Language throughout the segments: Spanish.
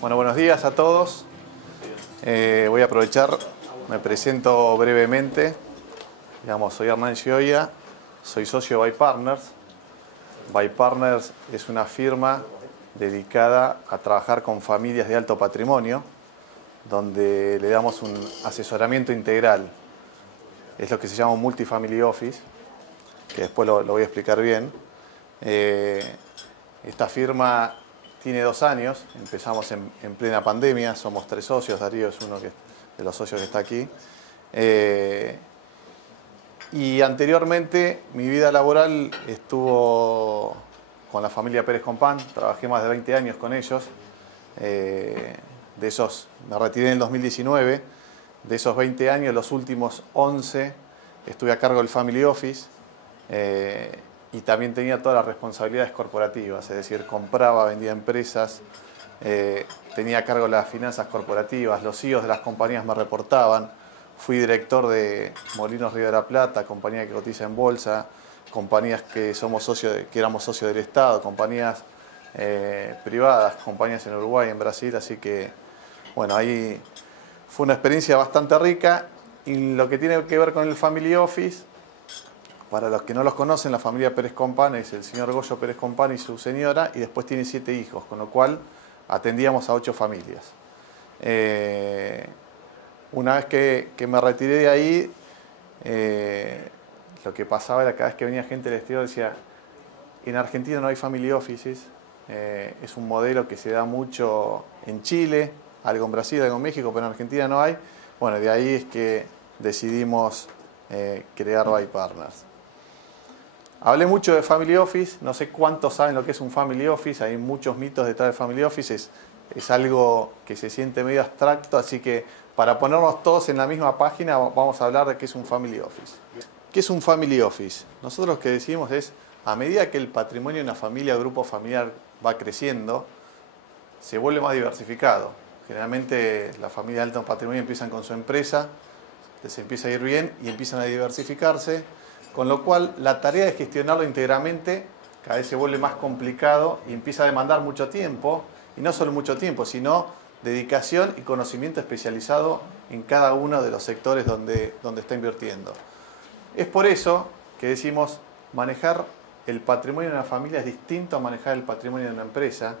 Bueno, buenos días a todos. Voy a aprovechar, me presento brevemente. Soy Hernán Gioia, soy socio de By Partners. By Partners es una firma dedicada a trabajar con familias de alto patrimonio, donde le damos un asesoramiento integral. Es lo que se llama un multifamily office, que después lo voy a explicar bien. Esta firma tiene 2 años, empezamos en plena pandemia, somos 3 socios, Darío es uno de los socios que está aquí. Y anteriormente mi vida laboral estuvo con la familia Pérez Compán, trabajé más de 20 años con ellos. De esos, me retiré en el 2019, de esos 20 años, los últimos 11 estuve a cargo del Family Office. Y también tenía todas las responsabilidades corporativas, es decir, compraba, vendía empresas, tenía a cargo las finanzas corporativas, los CEOs de las compañías me reportaban, fui director de Molinos Río de la Plata, compañía que cotiza en bolsa, compañías que éramos socios del Estado, compañías privadas, compañías en Uruguay, en Brasil, así que, bueno, ahí fue una experiencia bastante rica. Y lo que tiene que ver con el Family Office, para los que no los conocen, la familia Pérez Compán es el señor Goyo Pérez Compán y su señora, y después tiene 7 hijos, con lo cual atendíamos a 8 familias. Una vez que me retiré de ahí, lo que pasaba era cada vez que venía gente del exterior decía, en Argentina no hay family offices, es un modelo que se da mucho en Chile, algo en Brasil, algo en México, pero en Argentina no hay. Bueno, de ahí es que decidimos crear By Partners. Hablé mucho de Family Office, no sé cuántos saben lo que es un Family Office, hay muchos mitos detrás del Family Office, es algo que se siente medio abstracto, así que para ponernos todos en la misma página vamos a hablar de qué es un Family Office. ¿Qué es un Family Office? Nosotros lo que decimos es, a medida que el patrimonio de una familia o grupo familiar va creciendo, se vuelve más diversificado. Generalmente las familias de alto patrimonio empiezan con su empresa, les empieza a ir bien y empiezan a diversificarse, con lo cual la tarea de gestionarlo íntegramente cada vez se vuelve más complicado y empieza a demandar mucho tiempo, y no solo mucho tiempo, sino dedicación y conocimiento especializado en cada uno de los sectores donde está invirtiendo. Es por eso que decimos, manejar el patrimonio de una familia es distinto a manejar el patrimonio de una empresa,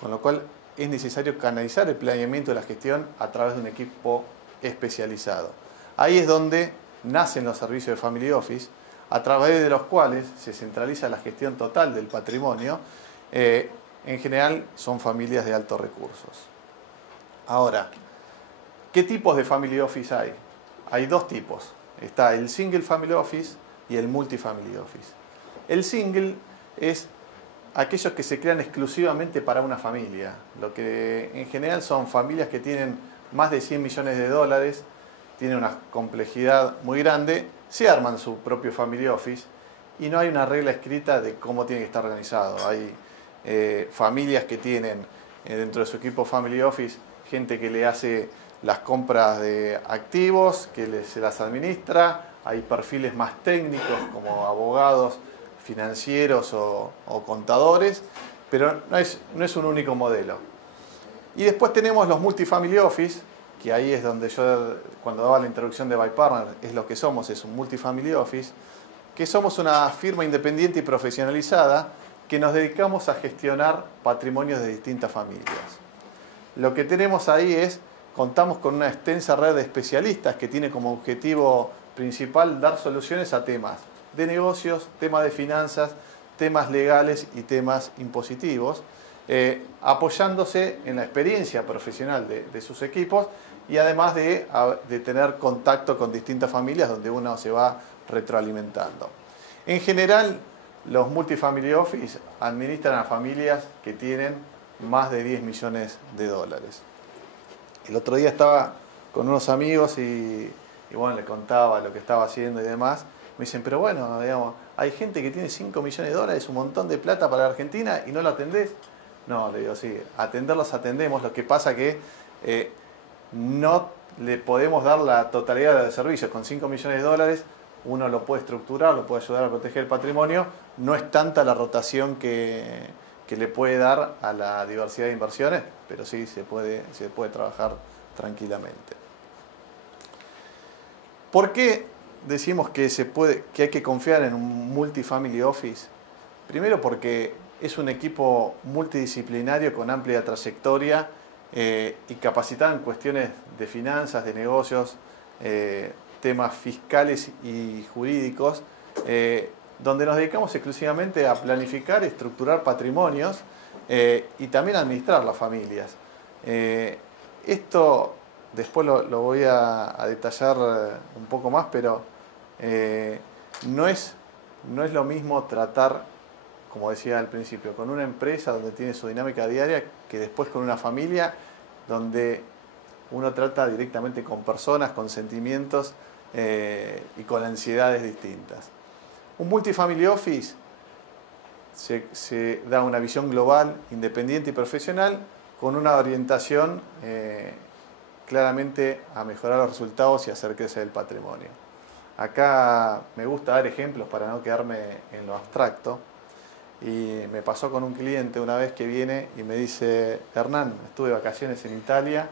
con lo cual es necesario canalizar el planeamiento de la gestión a través de un equipo especializado. Ahí es donde nacen los servicios de Family Office, a través de los cuales se centraliza la gestión total del patrimonio. En general son familias de altos recursos. Ahora, ¿qué tipos de Family Office hay? Hay 2 tipos. Está el Single Family Office y el Multifamily Office. El Single es aquellos que se crean exclusivamente para una familia. Lo que en general son familias que tienen más de 100 millones de dólares, tienen una complejidad muy grande, se arman su propio Family Office y no hay una regla escrita de cómo tiene que estar organizado. Hay familias que tienen dentro de su equipo Family Office gente que le hace las compras de activos, que se las administra, hay perfiles más técnicos como abogados, financieros o contadores, pero no es un único modelo. Y después tenemos los Multifamily Office, que ahí es donde yo, cuando daba la introducción de By Partners, es lo que somos, es un Multifamily Office, que somos una firma independiente y profesionalizada que nos dedicamos a gestionar patrimonios de distintas familias. Lo que tenemos ahí contamos con una extensa red de especialistas que tiene como objetivo principal dar soluciones a temas de negocios, temas de finanzas, temas legales y temas impositivos, apoyándose en la experiencia profesional de sus equipos y además de tener contacto con distintas familias donde uno se va retroalimentando. En general, los Multifamily Office administran a familias que tienen más de 10 millones de dólares. El otro día estaba con unos amigos y bueno, le contaba lo que estaba haciendo y demás. Me dicen, pero bueno, digamos, hay gente que tiene 5 millones de dólares, un montón de plata para la Argentina y no lo atendés. No, le digo, sí, atenderlos atendemos, lo que pasa que no le podemos dar la totalidad de servicios. Con 5 millones de dólares uno lo puede estructurar, lo puede ayudar a proteger el patrimonio, no es tanta la rotación que que le puede dar a la diversidad de inversiones, pero sí se puede trabajar tranquilamente. ¿Por qué decimos que hay que confiar en un multifamily office? Primero porque es un equipo multidisciplinario con amplia trayectoria y capacitado en cuestiones de finanzas, de negocios, temas fiscales y jurídicos, donde nos dedicamos exclusivamente a planificar, estructurar patrimonios y también a administrar las familias. Esto después lo voy a detallar un poco más, pero no es lo mismo tratar, como decía al principio, con una empresa donde tiene su dinámica diaria que después con una familia donde uno trata directamente con personas, con sentimientos y con ansiedades distintas. Un multifamily office se da una visión global, independiente y profesional con una orientación claramente a mejorar los resultados y hacer crecer el patrimonio. Acá me gusta dar ejemplos para no quedarme en lo abstracto. Y me pasó con un cliente una vez que viene y me dice: Hernán, estuve de vacaciones en Italia,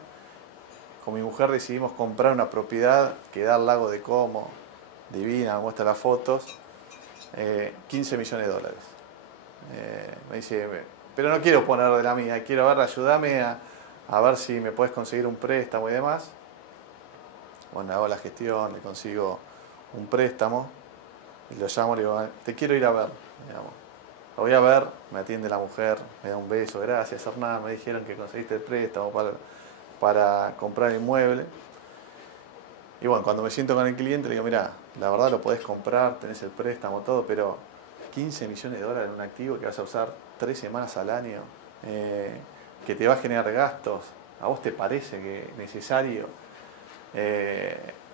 con mi mujer decidimos comprar una propiedad que da al lago de Como, divina, me muestra las fotos, 15 millones de dólares. Me dice, pero no quiero poner de la mía, quiero ver, ayúdame a ver si me puedes conseguir un préstamo y demás. Bueno, hago la gestión, le consigo un préstamo y lo llamo y le digo: te quiero ir a ver, digamos. Lo voy a ver, me atiende la mujer, me da un beso: gracias Hernán, me dijeron que conseguiste el préstamo para comprar el inmueble. Y bueno, cuando me siento con el cliente le digo: mira, la verdad lo podés comprar, tenés el préstamo, todo, pero 15 millones de dólares en un activo que vas a usar 3 semanas al año, que te va a generar gastos, ¿a vos te parece que es necesario?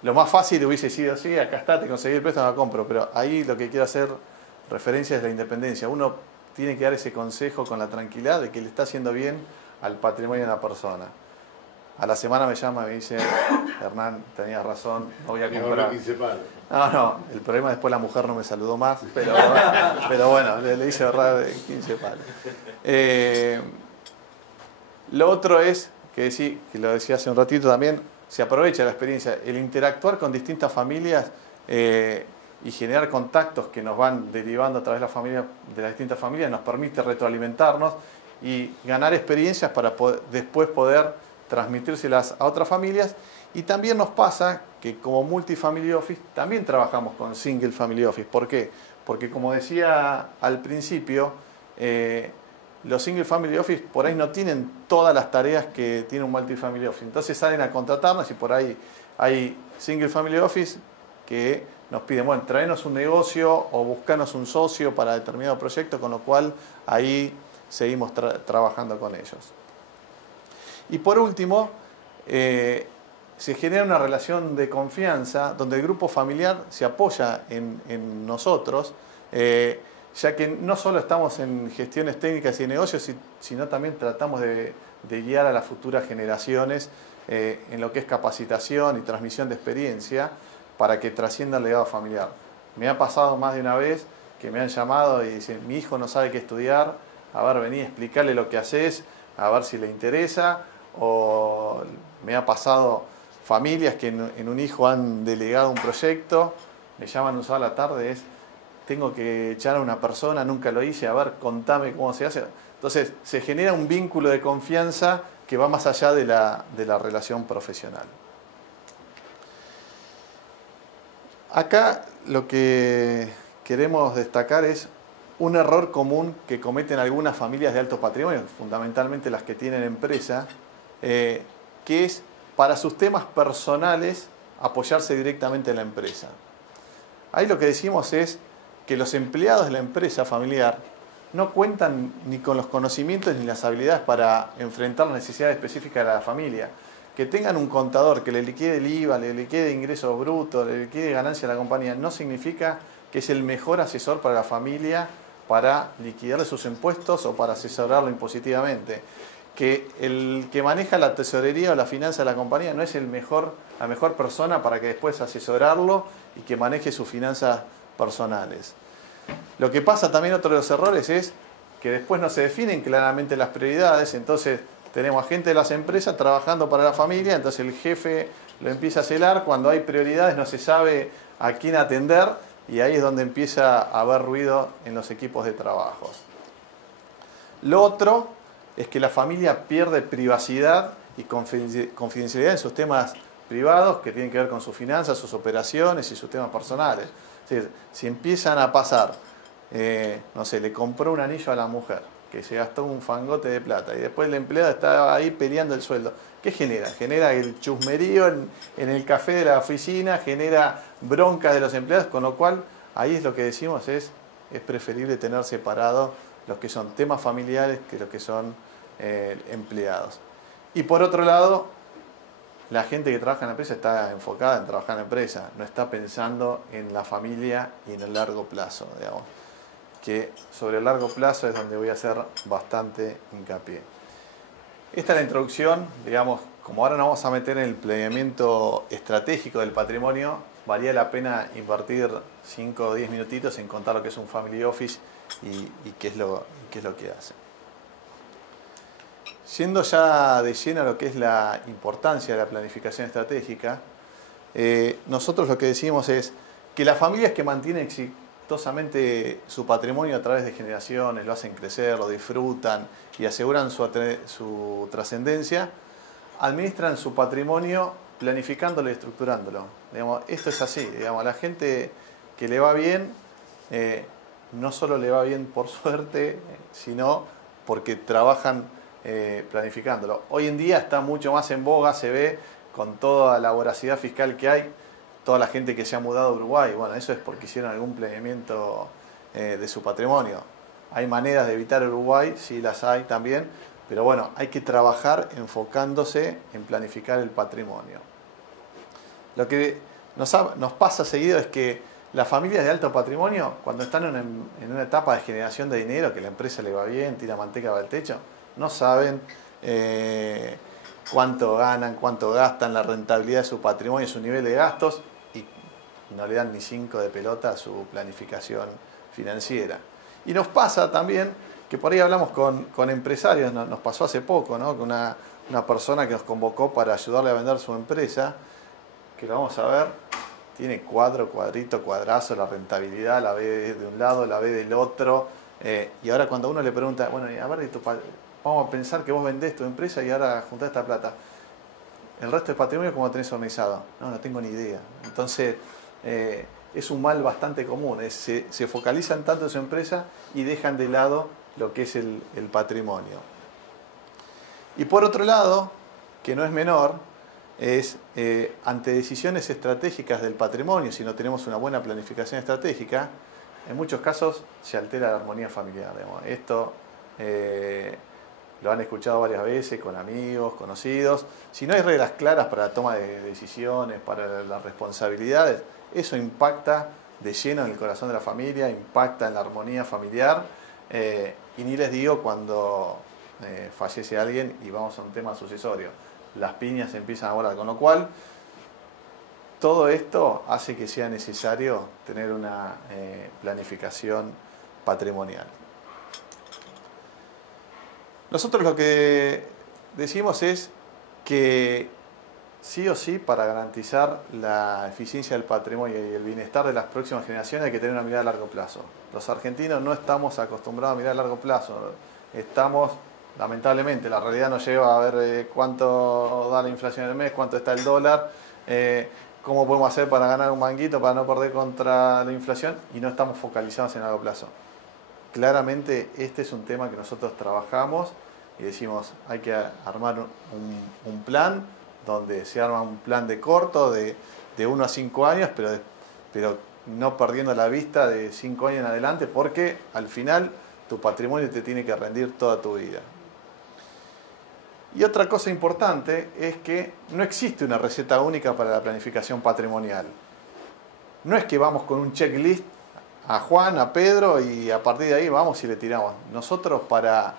Lo más fácil hubiese sido: sí, acá está, te conseguí el préstamo, lo compro, pero ahí lo que quiero hacer referencia es la independencia. Uno tiene que dar ese consejo con la tranquilidad de que le está haciendo bien al patrimonio de una persona. A la semana me llama y me dice: Hernán, tenías razón, no voy a comprar. No, el problema después la mujer no me saludó más, pero bueno, le hice ahorrar 15 palos. Lo otro es, que lo decía hace un ratito también, se aprovecha la experiencia, el interactuar con distintas familias y generar contactos que nos van derivando a través de las distintas familias nos permite retroalimentarnos y ganar experiencias para después poder transmitírselas a otras familias. Y también nos pasa que como multifamily office también trabajamos con single family office. ¿Por qué? Porque como decía al principio, los single family office por ahí no tienen todas las tareas que tiene un multifamily office. Entonces salen a contratarnos y por ahí hay single family office que nos piden: bueno, traenos un negocio o buscanos un socio para determinado proyecto, con lo cual ahí seguimos trabajando con ellos. Y por último, se genera una relación de confianza donde el grupo familiar se apoya en nosotros, ya que no solo estamos en gestiones técnicas y de negocios, sino también tratamos de guiar a las futuras generaciones en lo que es capacitación y transmisión de experiencia para que trascienda el legado familiar. Me ha pasado más de una vez que me han llamado y dicen: mi hijo no sabe qué estudiar, a ver, vení, explicarle lo que haces, a ver si le interesa. O me ha pasado familias que en un hijo han delegado un proyecto, me llaman un sábado a la tarde, tengo que echar a una persona, nunca lo hice, a ver, contame cómo se hace. Entonces se genera un vínculo de confianza que va más allá de la relación profesional. Acá lo que queremos destacar es un error común que cometen algunas familias de alto patrimonio, fundamentalmente las que tienen empresa, que es para sus temas personales apoyarse directamente en la empresa. Ahí lo que decimos es que los empleados de la empresa familiar no cuentan ni con los conocimientos ni las habilidades para enfrentar las necesidades específicas de la familia. Que tengan un contador que le liquide el IVA, le liquide ingresos brutos, le liquide ganancia a la compañía, no significa que es el mejor asesor para la familia para liquidarle sus impuestos o para asesorarlo impositivamente. Que el que maneja la tesorería o la finanza de la compañía no es la mejor persona para que después asesorarlo y que maneje sus finanzas personales. Lo que pasa también, otro de los errores, es que después no se definen claramente las prioridades, entonces tenemos a gente de las empresas trabajando para la familia, entonces el jefe lo empieza a celar, cuando hay prioridades no se sabe a quién atender y ahí es donde empieza a haber ruido en los equipos de trabajo. Lo otro es que la familia pierde privacidad y confidencialidad en sus temas privados que tienen que ver con sus finanzas, sus operaciones y sus temas personales. Es decir, si empiezan a pasar, no sé, le compró un anillo a la mujer, que se gastó un fangote de plata, y después el empleado está ahí peleando el sueldo. ¿Qué genera? Genera el chusmerío en el café de la oficina, genera bronca de los empleados, con lo cual ahí es lo que decimos, es preferible tener separado los que son temas familiares que los que son empleados. Y por otro lado, la gente que trabaja en la empresa está enfocada en trabajar en la empresa, no está pensando en la familia y en el largo plazo, digamos. Que sobre el largo plazo es donde voy a hacer bastante hincapié. Esta es la introducción, digamos, como ahora nos vamos a meter en el planeamiento estratégico del patrimonio, valía la pena invertir 5 o 10 minutitos en contar lo que es un family office y qué es lo que hace. Yendo ya de lleno a lo que es la importancia de la planificación estratégica, nosotros lo que decimos es que las familias que mantienen exitosamente su patrimonio a través de generaciones, lo hacen crecer, lo disfrutan y aseguran su trascendencia, administran su patrimonio planificándolo y estructurándolo. Digamos, esto es así, digamos, a la gente que le va bien, no solo le va bien por suerte, sino porque trabajan planificándolo. Hoy en día está mucho más en boga, se ve con toda la voracidad fiscal que hay, toda la gente que se ha mudado a Uruguay, bueno, eso es porque hicieron algún planeamiento de su patrimonio. Hay maneras de evitar Uruguay, sí las hay también, pero bueno, hay que trabajar enfocándose en planificar el patrimonio. Lo que nos pasa seguido es que las familias de alto patrimonio, cuando están en una etapa de generación de dinero, que la empresa le va bien, tira manteca para el techo, no saben cuánto ganan, cuánto gastan, la rentabilidad de su patrimonio, su nivel de gastos, y no le dan ni 5 de pelota a su planificación financiera. Y nos pasa también que por ahí hablamos con empresarios, nos pasó hace poco, ¿no? Con una persona que nos convocó para ayudarle a vender su empresa, que lo vamos a ver, tiene cuadrito, cuadrazo, la rentabilidad, la ve de un lado, la ve del otro, y ahora cuando uno le pregunta, bueno, a ver, vamos a pensar que vos vendés tu empresa y ahora juntás esta plata, el resto del patrimonio, ¿cómo lo tenés organizado? No tengo ni idea. Entonces, es un mal bastante común, se focalizan tanto en su empresa y dejan de lado lo que es el patrimonio. Y por otro lado, que no es menor, es ante decisiones estratégicas del patrimonio, si no tenemos una buena planificación estratégica, en muchos casos se altera la armonía familiar. Digamos. Esto lo han escuchado varias veces con amigos, conocidos. Si no hay reglas claras para la toma de decisiones, para las responsabilidades, eso impacta de lleno en el corazón de la familia, impacta en la armonía familiar, y ni les digo cuando fallece alguien y vamos a un tema sucesorio. Las piñas se empiezan a volar, con lo cual todo esto hace que sea necesario tener una planificación patrimonial. Nosotros lo que decimos es que sí o sí, para garantizar la eficiencia del patrimonio y el bienestar de las próximas generaciones, hay que tener una mirada a largo plazo. Los argentinos no estamos acostumbrados a mirar a largo plazo. Estamos, lamentablemente, la realidad nos lleva a ver cuánto da la inflación en el mes, cuánto está el dólar, cómo podemos hacer para ganar un manguito, para no perder contra la inflación, y no estamos focalizados en largo plazo. Claramente este es un tema que nosotros trabajamos y decimos, hay que armar un plan, donde se arma un plan de corto, de 1 a 5 años, pero no perdiendo la vista de 5 años en adelante, porque al final tu patrimonio te tiene que rendir toda tu vida. Y otra cosa importante es que no existe una receta única para la planificación patrimonial. No es que vamos con un checklist a Juan, a Pedro, y a partir de ahí vamos y le tiramos. Nosotros para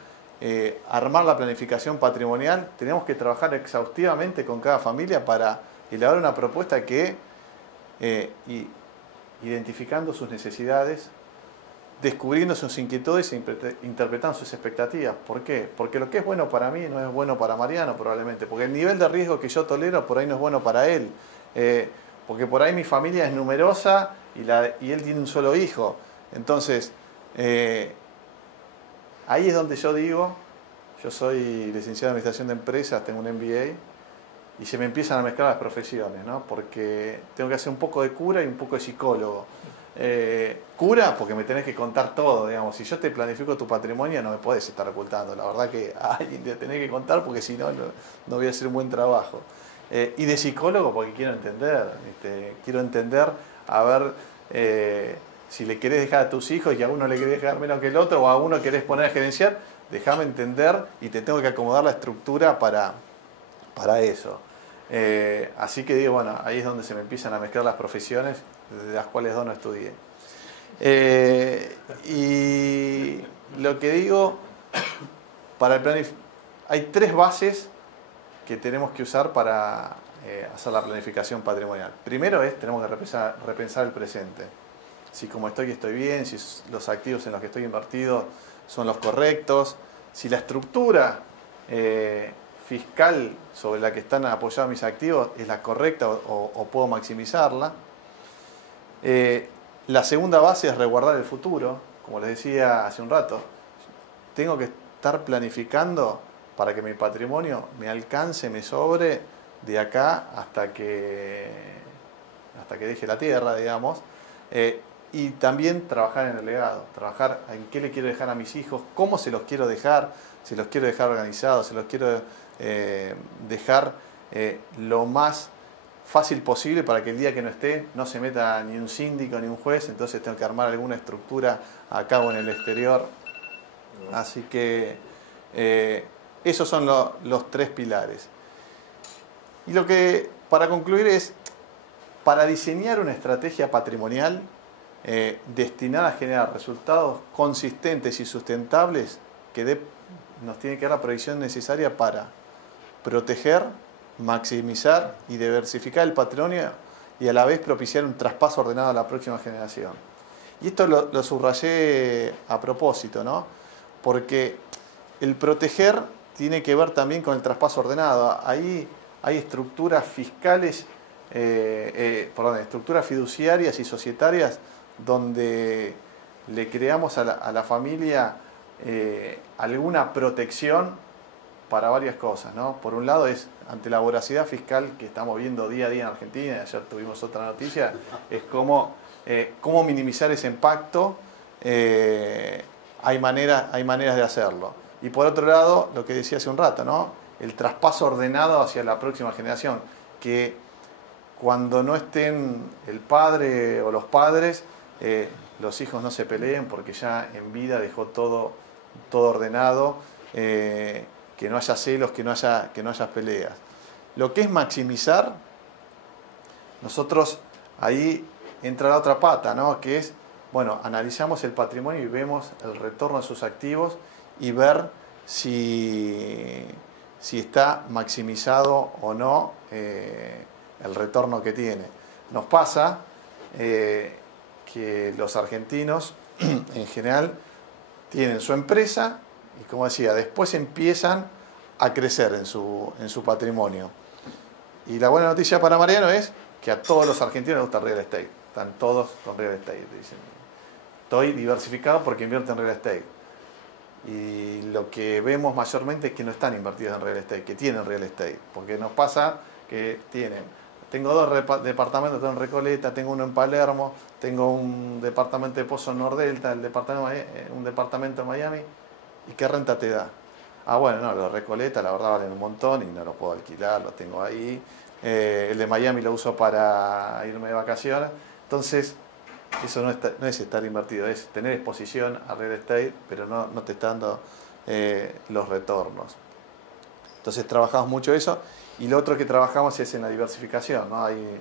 armar la planificación patrimonial tenemos que trabajar exhaustivamente con cada familia para elaborar una propuesta que, identificando sus necesidades, descubriendo sus inquietudes e interpretando sus expectativas. ¿Por qué? Porque lo que es bueno para mí no es bueno para Mariano probablemente, porque el nivel de riesgo que yo tolero por ahí no es bueno para él, porque por ahí mi familia es numerosa y él tiene un solo hijo. Entonces, ahí es donde yo digo, yo soy licenciado en Administración de Empresas, tengo un MBA, y se me empiezan a mezclar las profesiones, ¿no? Porque tengo que hacer un poco de cura y un poco de psicólogo. Cura, porque me tenés que contar todo, digamos. Si yo te planifico tu patrimonio, no me podés estar ocultando. La verdad que a alguien te tenés que contar, porque si no, no voy a hacer un buen trabajo. Y de psicólogo, porque quiero entender. Quiero entender, a ver, si le querés dejar a tus hijos y a uno le querés dejar menos que el otro, o a uno querés poner a gerenciar, déjame entender y te tengo que acomodar la estructura para eso. Así que digo, bueno, ahí es donde se me empiezan a mezclar las profesiones, de las cuales dos no estudié. Y lo que digo, para el hay 3 bases que tenemos que usar para hacer la planificación patrimonial. Primero tenemos que repensar el presente. Si como estoy bien, si los activos en los que estoy invertido son los correctos, si la estructura fiscal sobre la que están apoyados mis activos es la correcta o puedo maximizarla. La segunda base es resguardar el futuro, como les decía hace un rato. Tengo que estar planificando para que mi patrimonio me alcance, me sobre de acá hasta que deje la tierra, digamos. Y también trabajar en el legado, trabajar en qué le quiero dejar a mis hijos, cómo se los quiero dejar, si los quiero dejar organizados, si los quiero dejar lo más fácil posible para que el día que no esté no se meta ni un síndico ni un juez, entonces tengo que armar alguna estructura acá o en el exterior. Así que esos son los 3 pilares. Y lo que, para concluir, es, para diseñar una estrategia patrimonial destinada a generar resultados consistentes y sustentables, nos tiene que dar la provisión necesaria para proteger, maximizar y diversificar el patrimonio y a la vez propiciar un traspaso ordenado a la próxima generación. Y esto lo subrayé a propósito, ¿no? Porque el proteger tiene que ver también con el traspaso ordenado. Ahí hay estructuras fiscales, estructuras fiduciarias y societarias donde le creamos a la familia alguna protección para varias cosas, ¿no? Por un lado es ante la voracidad fiscal que estamos viendo día a día en Argentina, ayer tuvimos otra noticia, es cómo minimizar ese impacto. Hay maneras de hacerlo. Y por otro lado, lo que decía hace un rato, ¿no? El traspaso ordenado hacia la próxima generación, que cuando no estén el padre o los padres, los hijos no se peleen porque ya en vida dejó todo ordenado, que no haya celos, que no haya peleas. Lo que es maximizar, nosotros ahí entra la otra pata, ¿no? Que es, bueno, analizamos el patrimonio y vemos el retorno de sus activos y ver si está maximizado o no el retorno que tiene. Nos pasa que los argentinos en general tienen su empresa y, como decía, después empiezan a crecer en su patrimonio. Y la buena noticia para Mariano es que a todos los argentinos les gusta el real estate. Están todos con real estate. Dicen, estoy diversificado porque invierto en real estate. Y lo que vemos mayormente es que no están invertidos en real estate, que tienen real estate. Porque nos pasa que tengo 2 departamentos, tengo en Recoleta, tengo uno en Palermo, tengo un departamento de Pozo Nordelta, un departamento en Miami. ¿Y qué renta te da? Ah, bueno, no, los Recoleta la verdad valen un montón y no los puedo alquilar, los tengo ahí. El de Miami lo uso para irme de vacaciones. Entonces, eso no es estar invertido, es tener exposición a real estate, pero no te está dando los retornos. Entonces, trabajamos mucho eso. Y lo otro que trabajamos es en la diversificación, ¿no? Hay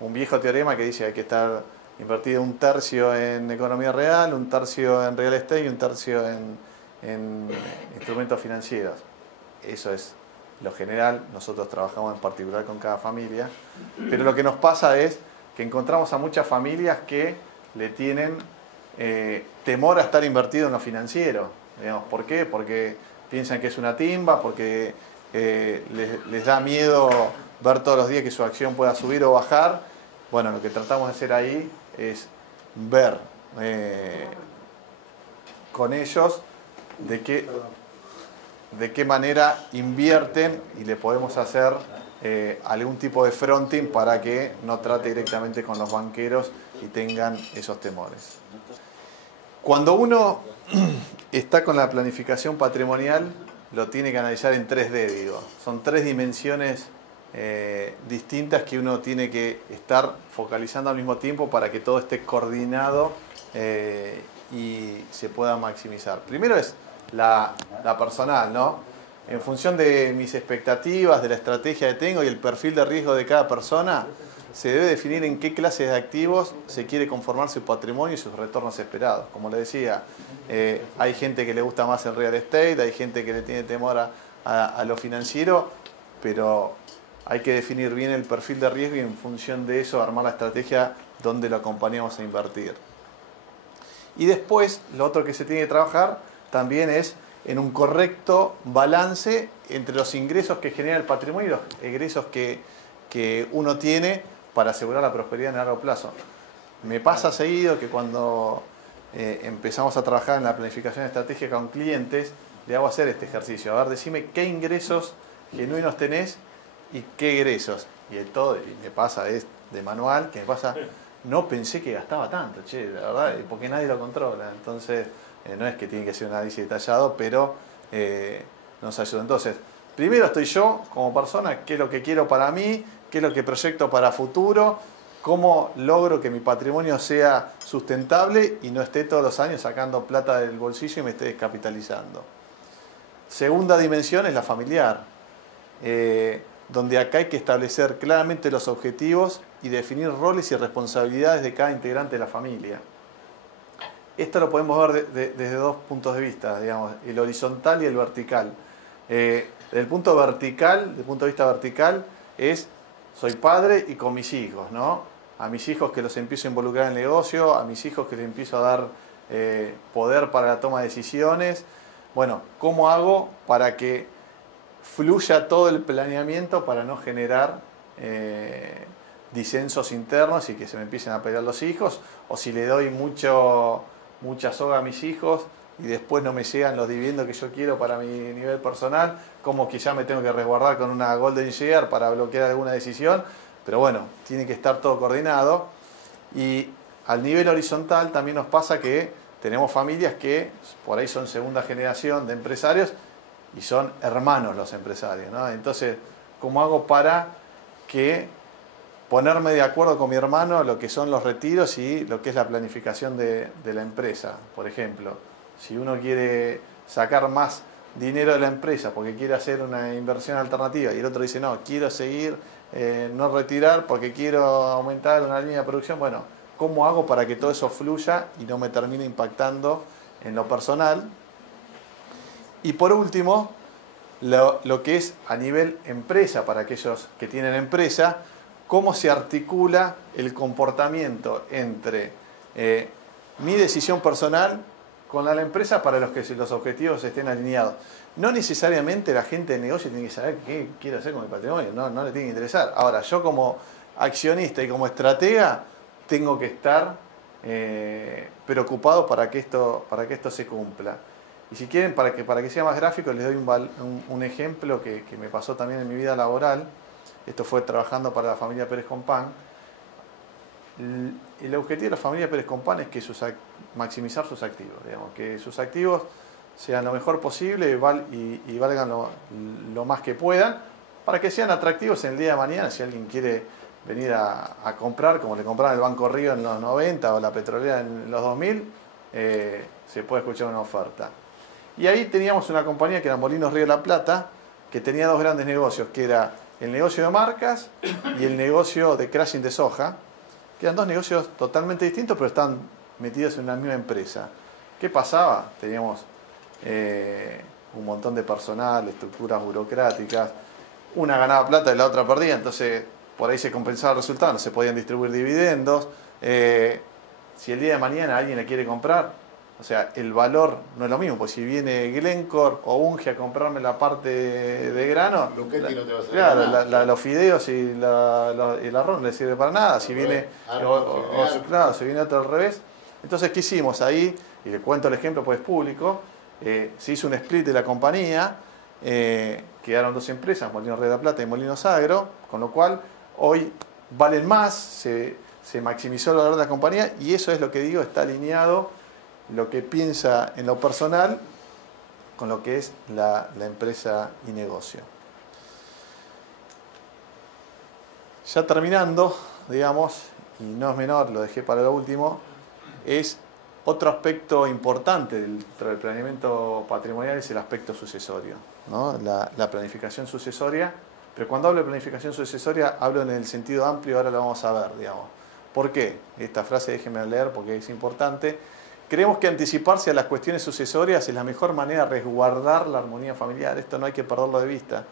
un viejo teorema que dice que hay que estar invertido 1/3 en economía real, 1/3 en real estate y 1/3 en instrumentos financieros. Eso es lo general, nosotros trabajamos en particular con cada familia, pero lo que nos pasa es que encontramos a muchas familias que le tienen temor a estar invertido en lo financiero. Digamos, ¿por qué? Porque piensan que es una timba, porque les da miedo ver todos los días que su acción pueda subir o bajar. Bueno, lo que tratamos de hacer ahí es ver con ellos de qué manera invierten y le podemos hacer algún tipo de fronting para que no trate directamente con los banqueros y tengan esos temores. Cuando uno está con la planificación patrimonial, lo tiene que analizar en 3D, digo. Son 3 dimensiones distintas que uno tiene que estar focalizando al mismo tiempo para que todo esté coordinado y se pueda maximizar. Primero es la personal, ¿no? En función de mis expectativas, de la estrategia que tengo y el perfil de riesgo de cada persona, se debe definir en qué clases de activos se quiere conformar su patrimonio y sus retornos esperados. Como le decía, hay gente que le gusta más el real estate, hay gente que le tiene temor a lo financiero, pero hay que definir bien el perfil de riesgo y en función de eso armar la estrategia donde lo acompañamos a invertir. Y después, lo otro que se tiene que trabajar también es en un correcto balance entre los ingresos que genera el patrimonio y los egresos que uno tiene para asegurar la prosperidad en largo plazo. Me pasa seguido que cuando empezamos a trabajar en la planificación estratégica con clientes, le hago hacer este ejercicio. A ver, decime qué ingresos genuinos tenés y qué egresos. Y me pasa, es de manual, que me pasa, no pensé que gastaba tanto, che, la verdad, porque nadie lo controla. Entonces, no es que tiene que ser un análisis detallado, pero nos ayuda. Entonces, primero estoy yo como persona, qué es lo que quiero para mí, qué es lo que proyecto para futuro, cómo logro que mi patrimonio sea sustentable y no esté todos los años sacando plata del bolsillo y me esté descapitalizando. Segunda dimensión es la familiar, donde acá hay que establecer claramente los objetivos y definir roles y responsabilidades de cada integrante de la familia. Esto lo podemos ver desde 2 puntos de vista, digamos, el horizontal y el vertical. Desde el punto de vista vertical es, soy padre y con mis hijos, ¿no? A mis hijos que los empiezo a involucrar en el negocio, a mis hijos que les empiezo a dar poder para la toma de decisiones. Bueno, ¿cómo hago para que fluya todo el planeamiento para no generar disensos internos y que se me empiecen a pelear los hijos? O si le doy mucha soga a mis hijos y después no me llegan los dividendos que yo quiero para mi nivel personal, como que ya me tengo que resguardar con una golden share para bloquear alguna decisión. Pero bueno, tiene que estar todo coordinado. Y al nivel horizontal también nos pasa que tenemos familias que por ahí son segunda generación de empresarios y son hermanos los empresarios, ¿no? Entonces, ¿cómo hago para ponerme de acuerdo con mi hermano lo que son los retiros y lo que es la planificación de la empresa? Por ejemplo, si uno quiere sacar más dinero de la empresa porque quiere hacer una inversión alternativa y el otro dice, no, quiero seguir, no retirar porque quiero aumentar una línea de producción, bueno, ¿cómo hago para que todo eso fluya y no me termine impactando en lo personal? Y por último, lo que es a nivel empresa, para aquellos que tienen empresa, cómo se articula el comportamiento entre mi decisión personal con la empresa para que los objetivos estén alineados. No necesariamente la gente del negocio tiene que saber qué quiero hacer con mi patrimonio, no le tiene que interesar. Ahora, yo como accionista y como estratega tengo que estar preocupado para que esto se cumpla. Y si quieren, para que sea más gráfico, les doy un ejemplo que me pasó también en mi vida laboral. Esto fue trabajando para la familia Pérez Compán. El objetivo de la familia Pérez Compán es que maximizar sus activos, digamos, que sus activos sean lo mejor posible y valgan lo más que puedan, para que sean atractivos en el día de mañana. Si alguien quiere venir a comprar, como le compraron el Banco Río en los 90 o la Petrolera en los 2000, se puede escuchar una oferta. Y ahí teníamos una compañía que era Molinos Río de la Plata, que tenía 2 grandes negocios, que era el negocio de marcas y el negocio de crushing de soja, que eran 2 negocios totalmente distintos, pero están metidos en una misma empresa. ¿Qué pasaba? Teníamos un montón de personal, estructuras burocráticas, una ganaba plata y la otra perdía, entonces por ahí se compensaba el resultado, no se podían distribuir dividendos, si el día de mañana alguien la quiere comprar, o sea, el valor no es lo mismo, pues si viene Glencore o Bunge a comprarme la parte de grano, Luchetti no te va a salir claro, nada. los fideos y el arroz no le sirve para nada. Si viene, claro, si viene otro al revés. Entonces, ¿qué hicimos ahí? Y le cuento el ejemplo, pues es público. Se hizo un split de la compañía, quedaron dos empresas, Molinos Río de la Plata y Molinos Agro, con lo cual hoy valen más, se maximizó el valor de la compañía y eso es lo que digo, está alineado lo que piensa en lo personal con lo que es la empresa y negocio. Ya terminando, digamos, y no es menor, lo dejé para lo último, es otro aspecto importante del planeamiento patrimonial es el aspecto sucesorio, ¿no? La planificación sucesoria, pero cuando hablo de planificación sucesoria hablo en el sentido amplio, ahora lo vamos a ver, digamos. ¿Por qué? Esta frase déjenme leer porque es importante. Creemos que anticiparse a las cuestiones sucesorias es la mejor manera de resguardar la armonía familiar. Esto no hay que perderlo de vista.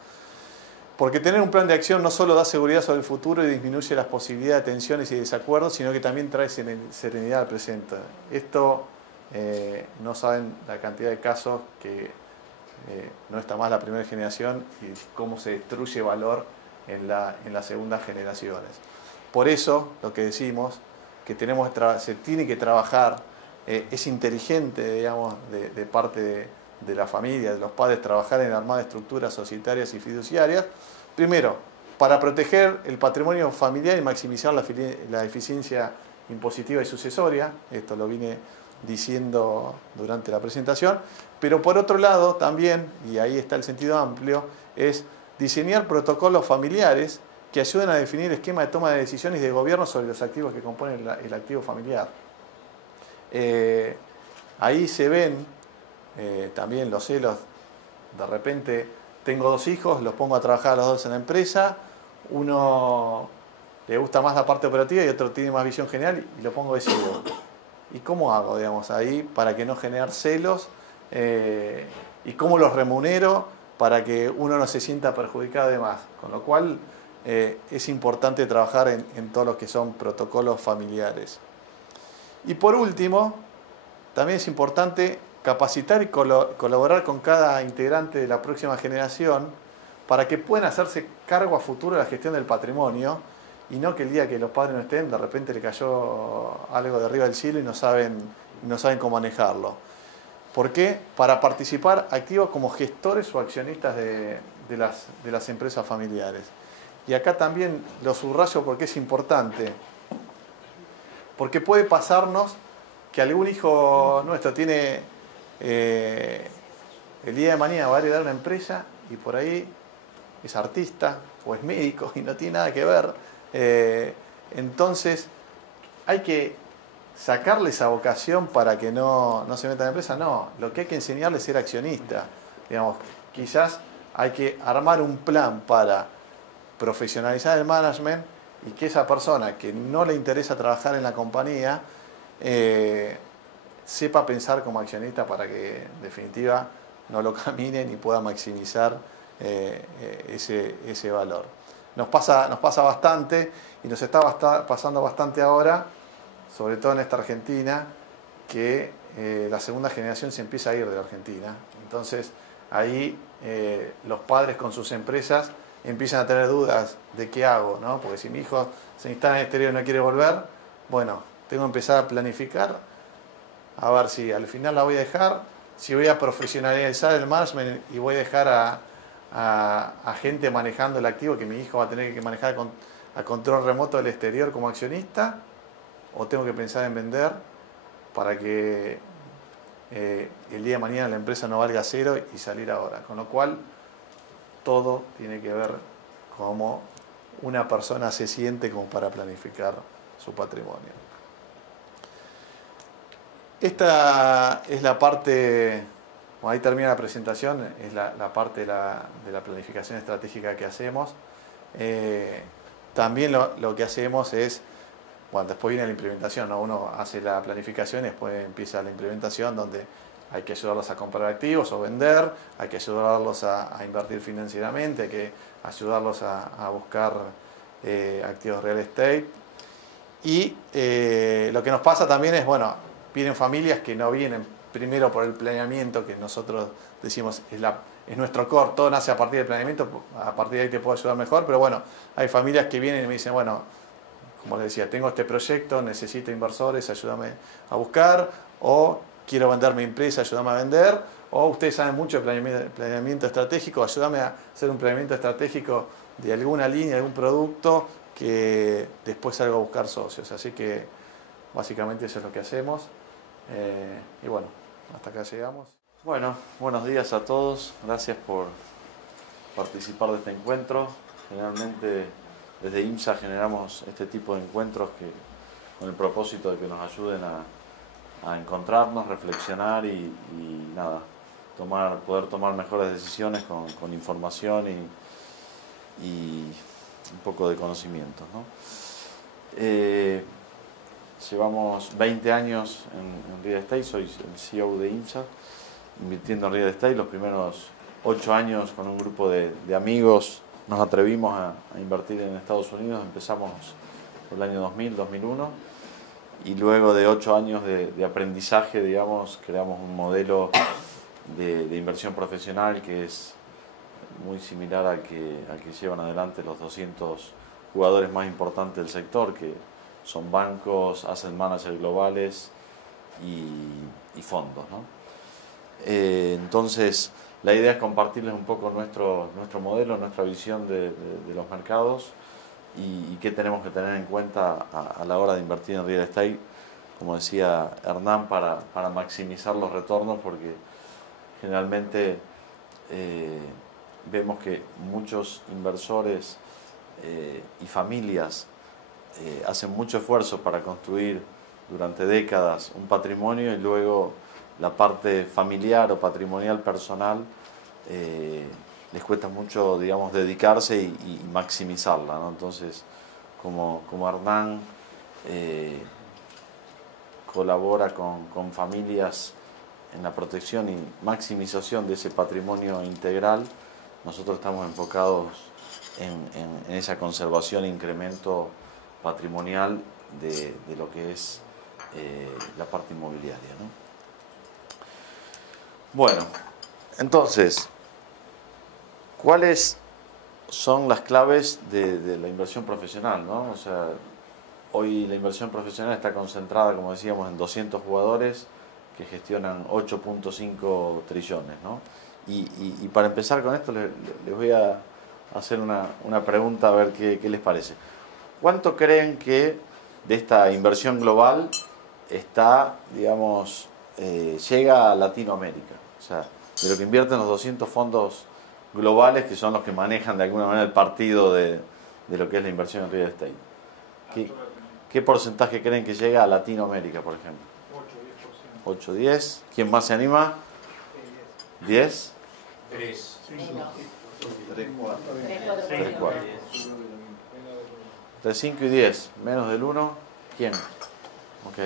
Porque tener un plan de acción no solo da seguridad sobre el futuro y disminuye las posibilidades de tensiones y desacuerdos, sino que también trae serenidad al presente. Esto no saben la cantidad de casos que no está más la primera generación y cómo se destruye valor en las segundas generaciones. Por eso, lo que decimos, que se tiene que trabajar. Es inteligente, digamos, de parte de la familia, de los padres, trabajar en armar estructuras societarias y fiduciarias. Primero, para proteger el patrimonio familiar y maximizar la eficiencia impositiva y sucesoria. Esto lo vine diciendo durante la presentación. Pero por otro lado, también, y ahí está el sentido amplio, es diseñar protocolos familiares que ayuden a definir esquemas de toma de decisiones de gobierno sobre los activos que componen el activo familiar. Ahí se ven también los celos. De repente tengo dos hijos, los pongo a trabajar a los dos en la empresa, uno le gusta más la parte operativa y otro tiene más visión general y lo pongo de CEO. ¿Y cómo hago, digamos, ahí para que no generar celos? ¿Y cómo los remunero para que uno no se sienta perjudicado de más? Con lo cual es importante trabajar en todo lo que son protocolos familiares. Y por último, también es importante capacitar y colaborar con cada integrante de la próxima generación para que puedan hacerse cargo a futuro de la gestión del patrimonio y no que el día que los padres no estén, de repente le cayó algo de arriba del cielo y no saben cómo manejarlo. ¿Por qué? Para participar activos como gestores o accionistas de las empresas familiares. Y acá también lo subrayo porque es importante. Porque puede pasarnos que algún hijo nuestro tiene el día de mañana va a heredar una empresa y por ahí es artista o es médico y no tiene nada que ver. Entonces hay que sacarle esa vocación para que no se meta en la empresa. No, lo que hay que enseñarle es ser accionista. Digamos, quizás hay que armar un plan para profesionalizar el management y que esa persona que no le interesa trabajar en la compañía sepa pensar como accionista para que en definitiva no lo caminen y pueda maximizar ese valor. Nos pasa bastante y nos está pasando bastante ahora, sobre todo en esta Argentina, que la segunda generación se empieza a ir de la Argentina. Entonces ahí los padres con sus empresas empiezan a tener dudas de qué hago, ¿no? Porque si mi hijo se instala en el exterior y no quiere volver, bueno, tengo que empezar a planificar, a ver si al final la voy a dejar, si voy a profesionalizar el management y voy a dejar a gente manejando el activo que mi hijo va a tener que manejar a control remoto del exterior como accionista, o tengo que pensar en vender para que el día de mañana la empresa no valga cero y salir ahora. Con lo cual, todo tiene que ver cómo una persona se siente como para planificar su patrimonio. Esta es la parte, bueno, ahí termina la presentación, es la parte de la planificación estratégica que hacemos. También lo que hacemos es, bueno, después viene la implementación, ¿no? Uno hace la planificación y después empieza la implementación donde hay que ayudarlos a comprar activos o vender, hay que ayudarlos a invertir financieramente, hay que ayudarlos a buscar activos real estate. Y lo que nos pasa también es, bueno, vienen familias que no vienen primero por el planeamiento, que nosotros decimos es nuestro core, todo nace a partir del planeamiento, a partir de ahí te puedo ayudar mejor, pero bueno, hay familias que vienen y me dicen, bueno, como les decía, tengo este proyecto, necesito inversores, ayúdame a buscar, o quiero vender mi empresa, ayúdame a vender, o ustedes saben mucho de planeamiento estratégico, ayúdame a hacer un planeamiento estratégico de alguna línea, de algún producto, que después salgo a buscar socios. Así que básicamente eso es lo que hacemos. Y bueno, hasta acá llegamos. Bueno, buenos días a todos. Gracias por participar de este encuentro. Generalmente desde IMSA generamos este tipo de encuentros con el propósito de que nos ayuden a encontrarnos, reflexionar y nada, poder tomar mejores decisiones con información y un poco de conocimiento, ¿no? Llevamos 20 años en Real Estate, soy el CEO de IMSA, invirtiendo en Real Estate. Los primeros 8 años con un grupo de amigos nos atrevimos a invertir en Estados Unidos. Empezamos por el año 2000, 2001 y luego de 8 años de aprendizaje, digamos, creamos un modelo de inversión profesional que es muy similar al que llevan adelante los 200 jugadores más importantes del sector, que son bancos, asset managers globales y fondos, ¿no? Entonces, la idea es compartirles un poco nuestro modelo, nuestra visión de los mercados y qué tenemos que tener en cuenta a la hora de invertir en real estate, como decía Hernán, para maximizar los retornos, porque generalmente vemos que muchos inversores y familias hacen mucho esfuerzo para construir durante décadas un patrimonio y luego la parte familiar o patrimonial personal les cuesta mucho, digamos, dedicarse y maximizarla, ¿no? Entonces, como Hernán colabora con familias en la protección y maximización de ese patrimonio integral, nosotros estamos enfocados en esa conservación e incremento patrimonial de lo que es la parte inmobiliaria, ¿no? Bueno, entonces, ¿cuáles son las claves de la inversión profesional, ¿no? O sea, hoy la inversión profesional está concentrada, como decíamos, en 200 jugadores que gestionan 8.5 trillones, ¿no? Y para empezar con esto les voy a hacer una pregunta a ver qué les parece. ¿Cuánto creen que de esta inversión global está, digamos, llega a Latinoamérica? O sea, de lo que invierten los 200 fondos globales, que son los que manejan de alguna manera el partido de lo que es la inversión en real estate. ¿Qué porcentaje creen que llega a Latinoamérica, por ejemplo? 8, 10. ¿Quién más se anima? 10. 3. 3, 4. 3, 4. Entre 5 y 10. Menos del 1. ¿Quién? Ok.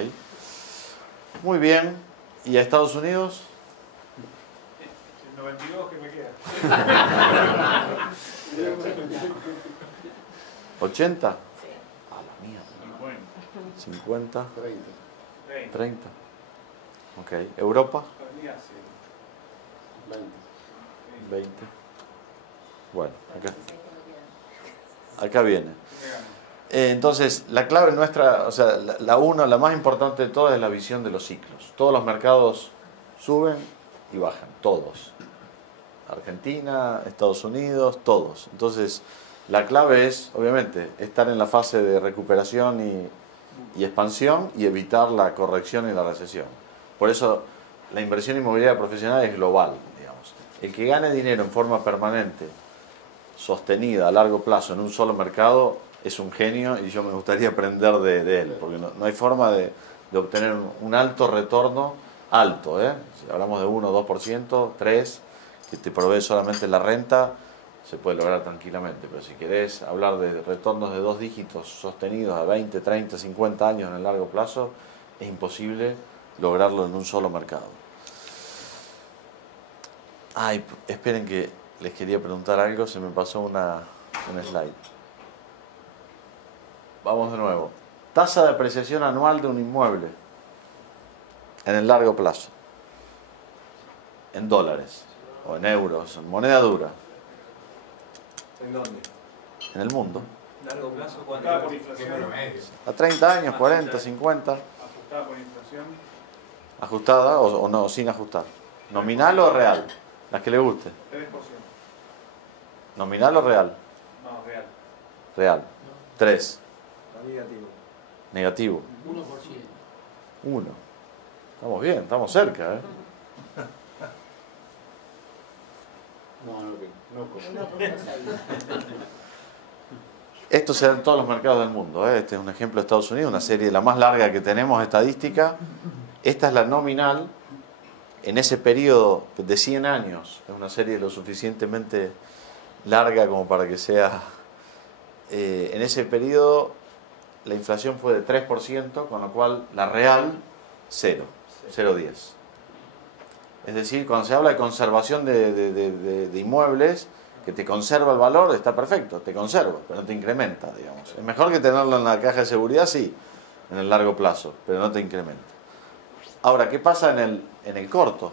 Muy bien. ¿Y a Estados Unidos? El 92 que me queda. 80. Sí. A la mía. 50. 50. 30. Ok. ¿Europa? 20. Bueno, acá viene. Entonces, la clave nuestra, o sea, la más importante de todas es la visión de los ciclos. Todos los mercados suben y bajan, todos. Argentina, Estados Unidos, todos. Entonces, la clave es, obviamente, estar en la fase de recuperación y expansión y evitar la corrección y la recesión. Por eso, la inversión inmobiliaria profesional es global, digamos. El que gane dinero en forma permanente, sostenida a largo plazo en un solo mercado, es un genio y yo me gustaría aprender de él, porque no hay forma de obtener un alto retorno, alto, si hablamos de 1, 2%, 3%, que te provee solamente la renta, se puede lograr tranquilamente, pero si querés hablar de retornos de 2 dígitos sostenidos a 20, 30, 50 años en el largo plazo, es imposible lograrlo en un solo mercado. Ay, esperen que les quería preguntar algo, se me pasó un slide. Vamos de nuevo. tasa de apreciación anual de un inmueble en el largo plazo, en dólares o en euros, en moneda dura, ¿En dónde? en el mundo. ¿Largo plazo? ¿Cuánto? Ajustada por inflación. A 30 años, 40, 50, Ajustada por inflación. ajustada o no, sin ajustar. ¿Nominal o real? Las que le guste. 3%. ¿Nominal o real? No, real. Real. 3. Negativo. Negativo. 1%. 1. Estamos bien, estamos cerca, ¿eh? Esto se da en todos los mercados del mundo, ¿eh? Este es un ejemplo de Estados Unidos, una serie la más larga que tenemos estadística. Esta es la nominal en ese periodo de 100 años. Es una serie lo suficientemente larga como para que sea... en ese periodo la inflación fue de 3%, con lo cual la real, 0,10. Es decir, cuando se habla de conservación de inmuebles, que te conserva el valor, está perfecto, te conserva, pero no te incrementa, digamos. Es mejor que tenerlo en la caja de seguridad, sí, en el largo plazo, pero no te incrementa. Ahora, ¿qué pasa en el corto?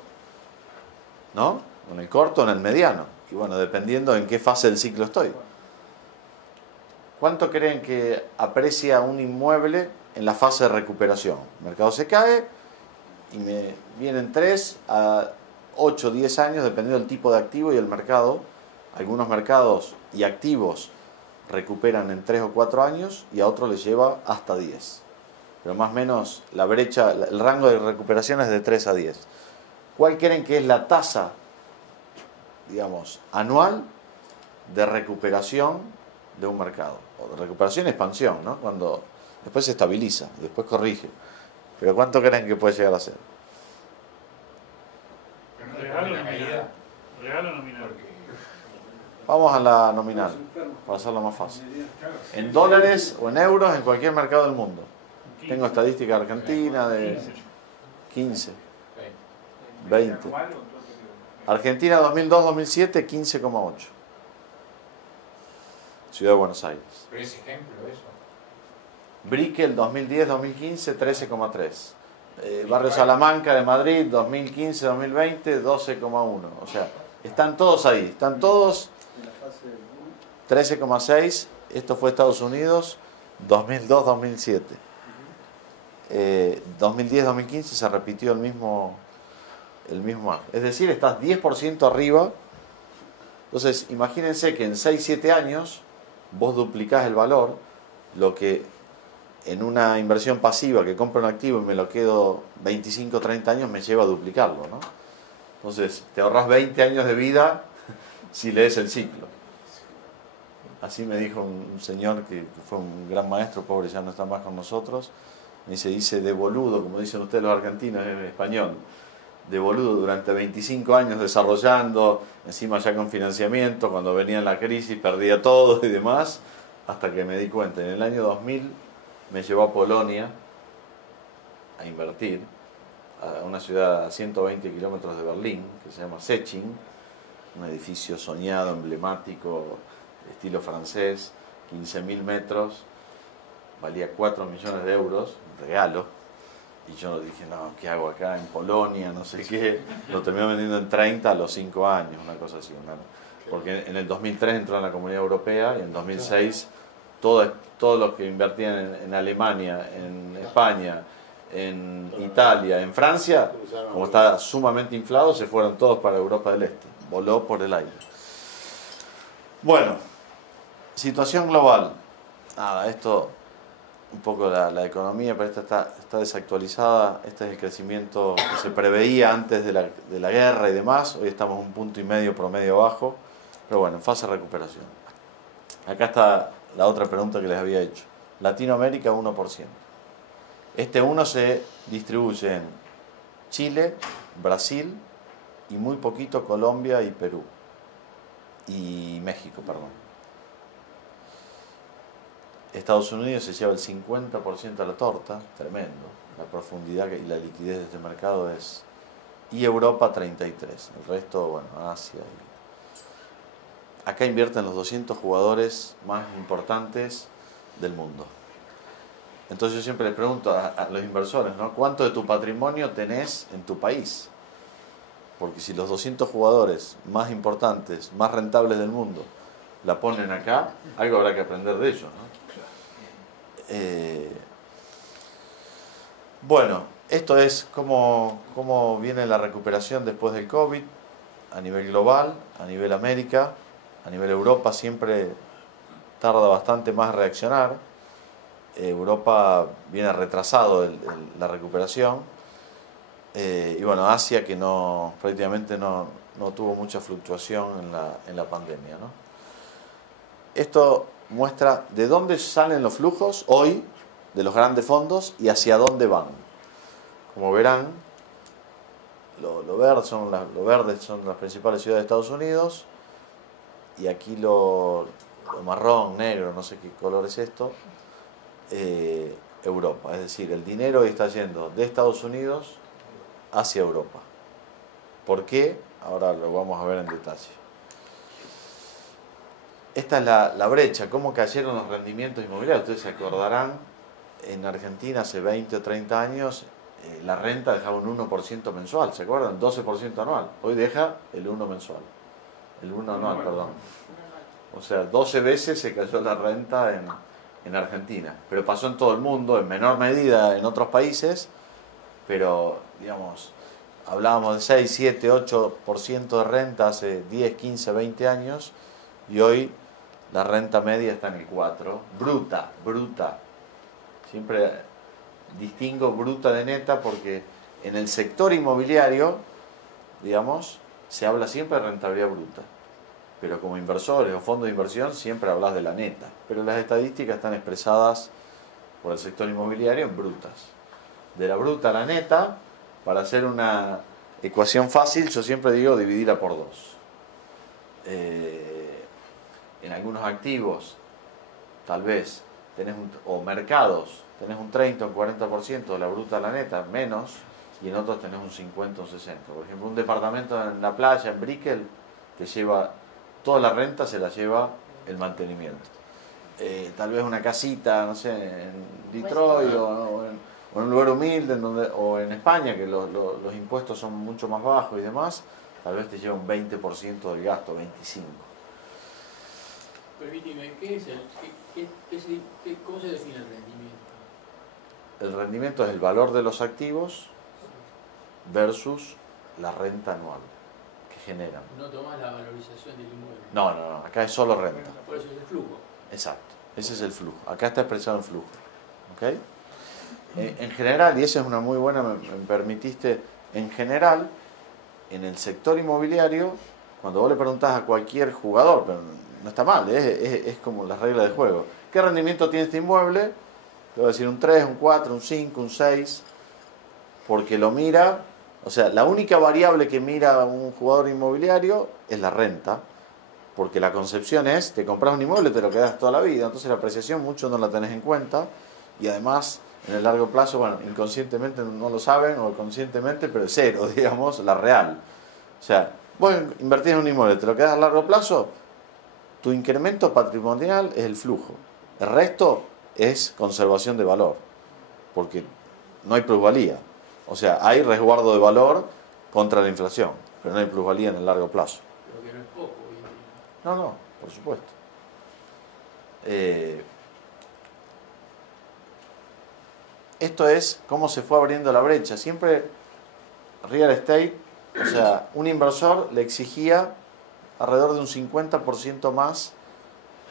¿No? En el corto, en el mediano. Y bueno, dependiendo en qué fase del ciclo estoy. ¿Cuánto creen que aprecia un inmueble en la fase de recuperación? El mercado se cae y me vienen 3 a 8, 10 años, dependiendo del tipo de activo y el mercado. Algunos mercados y activos recuperan en 3 o 4 años y a otros les lleva hasta 10. Pero más o menos la brecha, el rango de recuperación es de 3 a 10. ¿Cuál creen que es la tasa, digamos, anual de recuperación de un mercado? O de recuperación y expansión, ¿no? Cuando después se estabiliza, después corrige. Pero ¿cuánto creen que puede llegar a ser? ¿Real o nominal? ¿Real o nominal? Vamos a la nominal, para hacerlo más fácil. En dólares o en euros, en cualquier mercado del mundo. Tengo estadística argentina de 15, 20. ¿Anual o en todo el periodo? Argentina 2002-2007, 15,8. Ciudad de Buenos Aires. Pero es ejemplo eso. Brickell 2010-2015, 13,3. Barrio Salamanca de Madrid 2015-2020, 12,1. O sea, están todos ahí, están todos 13,6. Esto fue Estados Unidos 2002-2007. 2010-2015 se repitió el mismo margen. Es decir, estás 10% arriba. Entonces, imagínense que en 6-7 años vos duplicás el valor, lo que en una inversión pasiva que compro un activo y me lo quedo 25-30 años me lleva a duplicarlo, ¿no? Entonces, te ahorras 20 años de vida si lees el ciclo. Así me dijo un señor que fue un gran maestro, pobre, ya no está más con nosotros. Me dice de boludo, como dicen ustedes los argentinos en español, de boludo durante 25 años desarrollando, encima ya con financiamiento, cuando venía la crisis perdía todo y demás, hasta que me di cuenta. En el año 2000 me llevó a Polonia a invertir, a una ciudad a 120 kilómetros de Berlín, que se llama Szczecin, un edificio soñado, emblemático, estilo francés, 15.000 metros, valía 4 millones de euros, un regalo. Y yo dije, no, ¿qué hago acá en Polonia? No sé qué. Lo terminé vendiendo en 30 a los 5 años, una cosa así. Porque en el 2003 entró en la Comunidad Europea y en 2006 todos los que invertían en Alemania, en España, en Italia, en Francia, como está sumamente inflado, se fueron todos para Europa del Este. Voló por el aire. Bueno, situación global. Nada, esto... un poco la economía, pero esta está desactualizada. Este es el crecimiento que se preveía antes de la guerra y demás. Hoy estamos 1,5 puntos promedio bajo, pero bueno, en fase de recuperación. Acá está la otra pregunta que les había hecho. Latinoamérica 1%. Este 1 se distribuye en Chile, Brasil y muy poquito Colombia y Perú. Y México, perdón. Estados Unidos se lleva el 50% de la torta, tremendo. La profundidad y la liquidez de este mercado es... Y Europa 33%. El resto, bueno, Asia. Acá invierten los 200 jugadores más importantes del mundo. Entonces yo siempre les pregunto a los inversores, ¿no? ¿Cuánto de tu patrimonio tenés en tu país? Porque si los 200 jugadores más importantes, más rentables del mundo, la ponen acá, algo habrá que aprender de ellos, ¿no? Bueno, esto es cómo viene la recuperación después del COVID, a nivel global, a nivel América, a nivel Europa siempre tarda bastante más a reaccionar. Europa viene retrasado la recuperación. Y bueno, Asia que prácticamente no tuvo mucha fluctuación en la pandemia, ¿no? Esto muestra de dónde salen los flujos hoy de los grandes fondos y hacia dónde van. Como verán, lo verdes son las principales ciudades de Estados Unidos, y aquí lo marrón, negro, no sé qué color es esto, Europa. Es decir, el dinero está yendo de Estados Unidos hacia Europa. ¿Por qué? Ahora lo vamos a ver en detalle. Esta es la brecha, cómo cayeron los rendimientos inmobiliarios. Ustedes se acordarán, en Argentina hace 20 o 30 años la renta dejaba un 1% mensual, ¿se acuerdan? 12% anual. Hoy deja el 1 mensual. El 1 anual, perdón. O sea, 12 veces se cayó la renta en Argentina. Pero pasó en todo el mundo, en menor medida en otros países, pero, digamos, hablábamos de 6, 7, 8% de renta hace 10, 15, 20 años, y hoy la renta media está en el 4%. Bruta. Siempre distingo bruta de neta porque en el sector inmobiliario, digamos, se habla siempre de rentabilidad bruta. Pero como inversores o fondos de inversión siempre hablas de la neta. Pero las estadísticas están expresadas por el sector inmobiliario en brutas. De la bruta a la neta, para hacer una ecuación fácil, yo siempre digo dividirla por 2. En algunos activos, tal vez, o mercados, tenés un 30 o un 40% de la bruta a la neta, menos, y en otros tenés un 50 o un 60. Por ejemplo, un departamento en la playa, en Brickell, te lleva toda la renta, se la lleva el mantenimiento. Tal vez una casita, no sé, en Detroit o en un lugar humilde, o en España, que los impuestos son mucho más bajos y demás, tal vez te lleva un 20% del gasto, 25%. Permíteme, ¿cómo se define el rendimiento? El rendimiento es el valor de los activos versus la renta anual que generan. No tomás la valorización del inmueble. No, acá es solo renta. Por eso es el flujo. Exacto, ese es el flujo. Acá está expresado el flujo. ¿Okay? En general, y esa es una muy buena, me permitiste, en general, en el sector inmobiliario, cuando vos le preguntás a cualquier jugador, pero no está mal, es como las reglas de juego, ¿qué rendimiento tiene este inmueble? Le voy a decir un 3, un 4, un 5, un 6, porque lo mira, o sea, la única variable que mira un jugador inmobiliario es la renta, porque la concepción es, te compras un inmueble y te lo quedas toda la vida, entonces la apreciación mucho no la tenés en cuenta, y además en el largo plazo, bueno, inconscientemente no lo saben, o conscientemente, pero es cero, digamos, la real. O sea, vos invertís en un inmueble, te lo quedas a largo plazo, tu incremento patrimonial es el flujo. El resto es conservación de valor, porque no hay plusvalía. O sea, hay resguardo de valor contra la inflación, pero no hay plusvalía en el largo plazo. Pero que no es poco hoy en día. No, por supuesto. Esto es cómo se fue abriendo la brecha. Siempre real estate, o sea, un inversor le exigía alrededor de un 50% más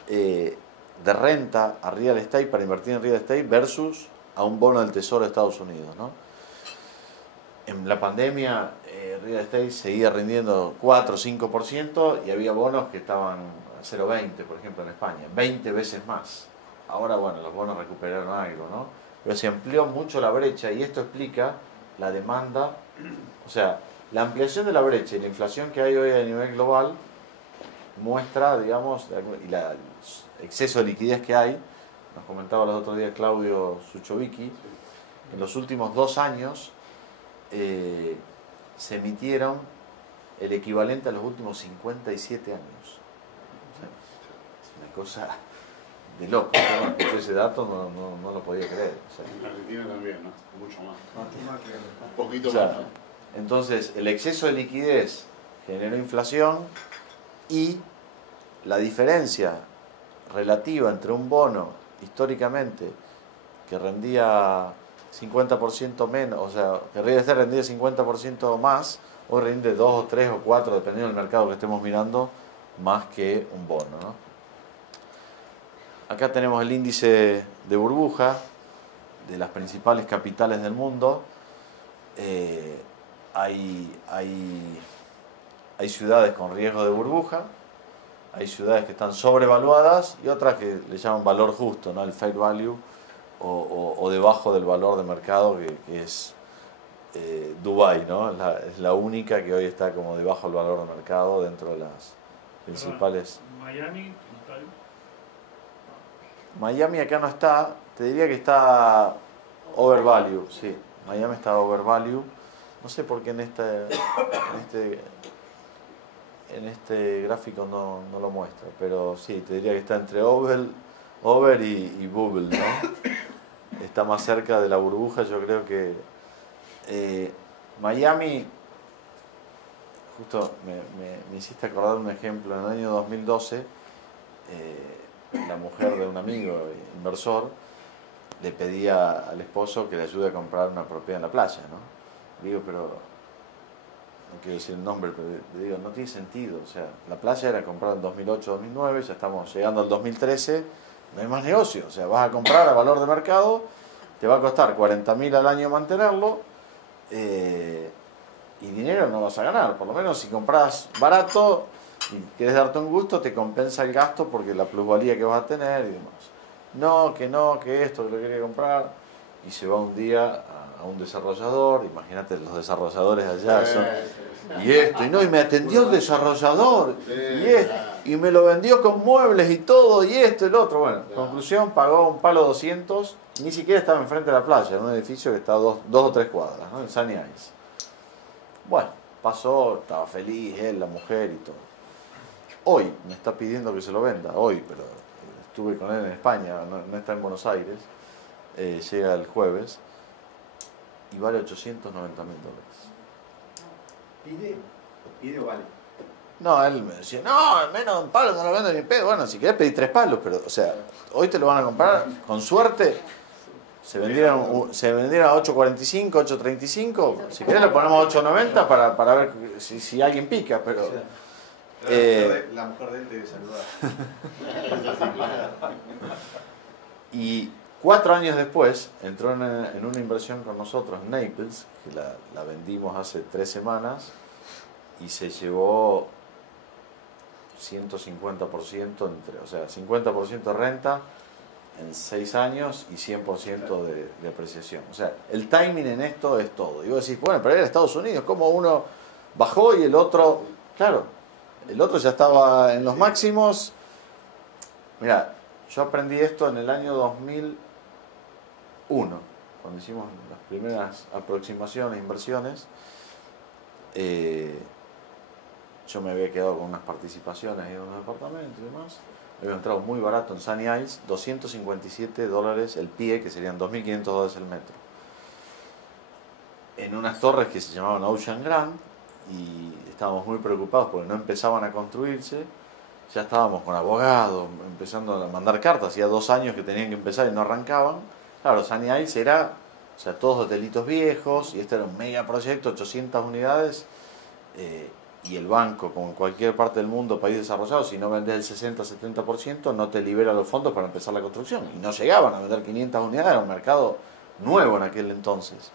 de renta a real estate para invertir en real estate versus a un bono del Tesoro de Estados Unidos, ¿no? En la pandemia, real estate seguía rindiendo 4 o 5% y había bonos que estaban a 0,20, por ejemplo, en España, 20 veces más. Ahora, bueno, los bonos recuperaron algo, ¿no? Pero se amplió mucho la brecha y esto explica la demanda, o sea, la ampliación de la brecha y la inflación que hay hoy a nivel global muestra, digamos, y el exceso de liquidez que hay. Nos comentaba los otros días Claudio Suchovicki, en los últimos 2 años se emitieron el equivalente a los últimos 57 años. O sea, es una cosa de loco. Yo cuando escuché ese dato no lo podía creer. O sea, En Argentina también, ¿no? Mucho más. Más que Un poquito o sea, más, ¿no? entonces, el exceso de liquidez generó inflación y la diferencia relativa entre un bono históricamente que rendía 50% menos, o sea, que rendía 50% más, hoy rinde 2 o 3 o 4, dependiendo del mercado que estemos mirando, más que un bono, ¿no? Acá tenemos el índice de burbuja de las principales capitales del mundo. Hay ciudades con riesgo de burbuja, hay ciudades que están sobrevaluadas y otras que le llaman valor justo, ¿no? El fair value o debajo del valor de mercado que es Dubái, ¿no? Es la única que hoy está como debajo del valor de mercado dentro de las principales. Miami, ¿no está ahí? Miami acá no está, te diría que está overvalue, sí, Miami está overvalue. No sé por qué en este gráfico no lo muestra, pero sí, te diría que está entre over y bubble, ¿no? Está más cerca de la burbuja, yo creo que Miami, justo me hiciste acordar un ejemplo, en el año 2012, la mujer de un amigo inversor le pedía al esposo que le ayude a comprar una propiedad en la playa, ¿no? Digo, pero no quiero decir el nombre, pero le digo, no tiene sentido. O sea, la playa era comprada en 2008-2009, ya estamos llegando al 2013, no hay más negocio. O sea, vas a comprar a valor de mercado, te va a costar 40.000 al año mantenerlo y dinero no vas a ganar. Por lo menos si compras barato y quieres darte un gusto, te compensa el gasto porque la plusvalía que vas a tener y demás. No, que esto, que lo quería comprar, y se va un día a un desarrollador, imagínate los desarrolladores allá son, y me atendió el desarrollador y me lo vendió con muebles y todo y esto y lo otro. Bueno, conclusión, pagó un palo 200, ni siquiera estaba enfrente de la playa, en un edificio que está a dos o tres cuadras, ¿no? En Sunny Isles. Bueno, pasó, estaba feliz él, la mujer y todo. Hoy me está pidiendo que se lo venda, hoy, pero estuve con él en España, no está en Buenos Aires, llega el jueves y vale $890.000. ¿Pide o vale? No, él me decía, no, menos de un palo no lo vendo ni pedo. Bueno, si querés pedir 3 palos, pero, o sea, hoy te lo van a comprar, con suerte, se vendieron a 8.45, 8.35, si querés le ponemos 8.90 para ver si alguien pica, pero... la mujer de él debe saludar. Y 4 años después entró en una inversión con nosotros en Naples, que la vendimos hace 3 semanas, y se llevó 150% o sea, 50% renta en 6 años y 100% de apreciación. O sea, el timing en esto es todo. Y vos decís, bueno, pero era Estados Unidos, ¿cómo uno bajó y el otro? Claro, el otro ya estaba en los máximos. Mirá, yo aprendí esto en el año 2001, cuando hicimos las primeras aproximaciones, inversiones. Yo me había quedado con unas participaciones en unos departamentos y demás. Había entrado muy barato en Sunny Isles, $257 el pie, que serían $2.500 el metro. En unas torres que se llamaban Ocean Grand, y estábamos muy preocupados porque no empezaban a construirse. Ya estábamos con abogados, empezando a mandar cartas, hacía 2 años que tenían que empezar y no arrancaban. Claro, Sunny Isles era, o sea, todos hotelitos viejos, y este era un mega proyecto, 800 unidades, y el banco, como en cualquier parte del mundo, país desarrollado, si no vendes el 60-70%, no te libera los fondos para empezar la construcción. Y no llegaban a vender 500 unidades, era un mercado nuevo en aquel entonces.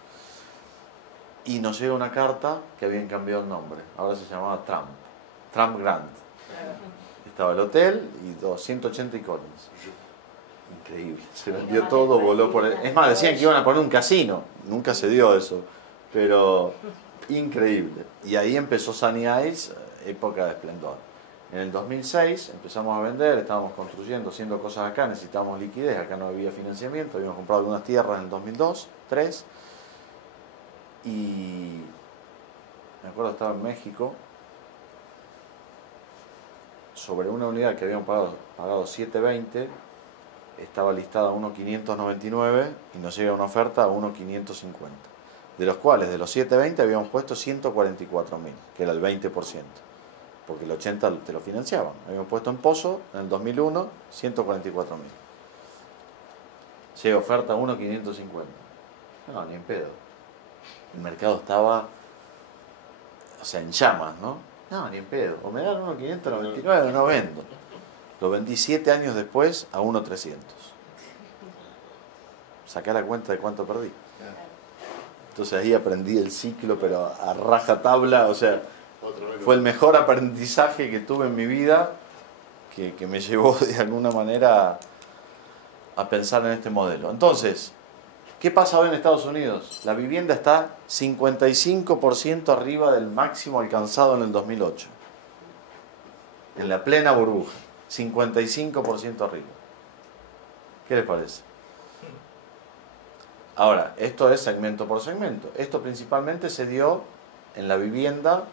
Y nos llega una carta que habían cambiado el nombre, ahora se llamaba Trump Grand. Estaba el hotel y 280 y Collins. Increíble, se vendió todo, voló por el... Es más, decían que iban a poner un casino, nunca se dio eso, pero increíble. Y ahí empezó Sunny Isles, época de esplendor. En el 2006 empezamos a vender, estábamos construyendo, haciendo cosas acá, necesitábamos liquidez, acá no había financiamiento, habíamos comprado algunas tierras en el 2002, 2003, y me acuerdo estaba en México, sobre una unidad que habíamos pagado 7.20, estaba listada a 1.599 y nos llega una oferta a 1.550. De los cuales, de los 720 habíamos puesto 144.000, que era el 20%, porque el 80% te lo financiaban. Habíamos puesto en Pozo, en el 2001, 144.000. Llega oferta a 1.550. No, ni en pedo. El mercado estaba, o sea, en llamas, ¿no? No, ni en pedo. O me dan 1.599 o no vendo. Lo vendí 7 años después a 1.300. Sacá la cuenta de cuánto perdí. Entonces ahí aprendí el ciclo, pero a rajatabla, o sea, fue el mejor aprendizaje que tuve en mi vida, que me llevó de alguna manera a pensar en este modelo. Entonces, ¿qué pasa hoy en Estados Unidos? La vivienda está 55% arriba del máximo alcanzado en el 2008. En la plena burbuja. 55% arriba. ¿Qué les parece? Ahora, esto es segmento por segmento. Esto principalmente se dio en la vivienda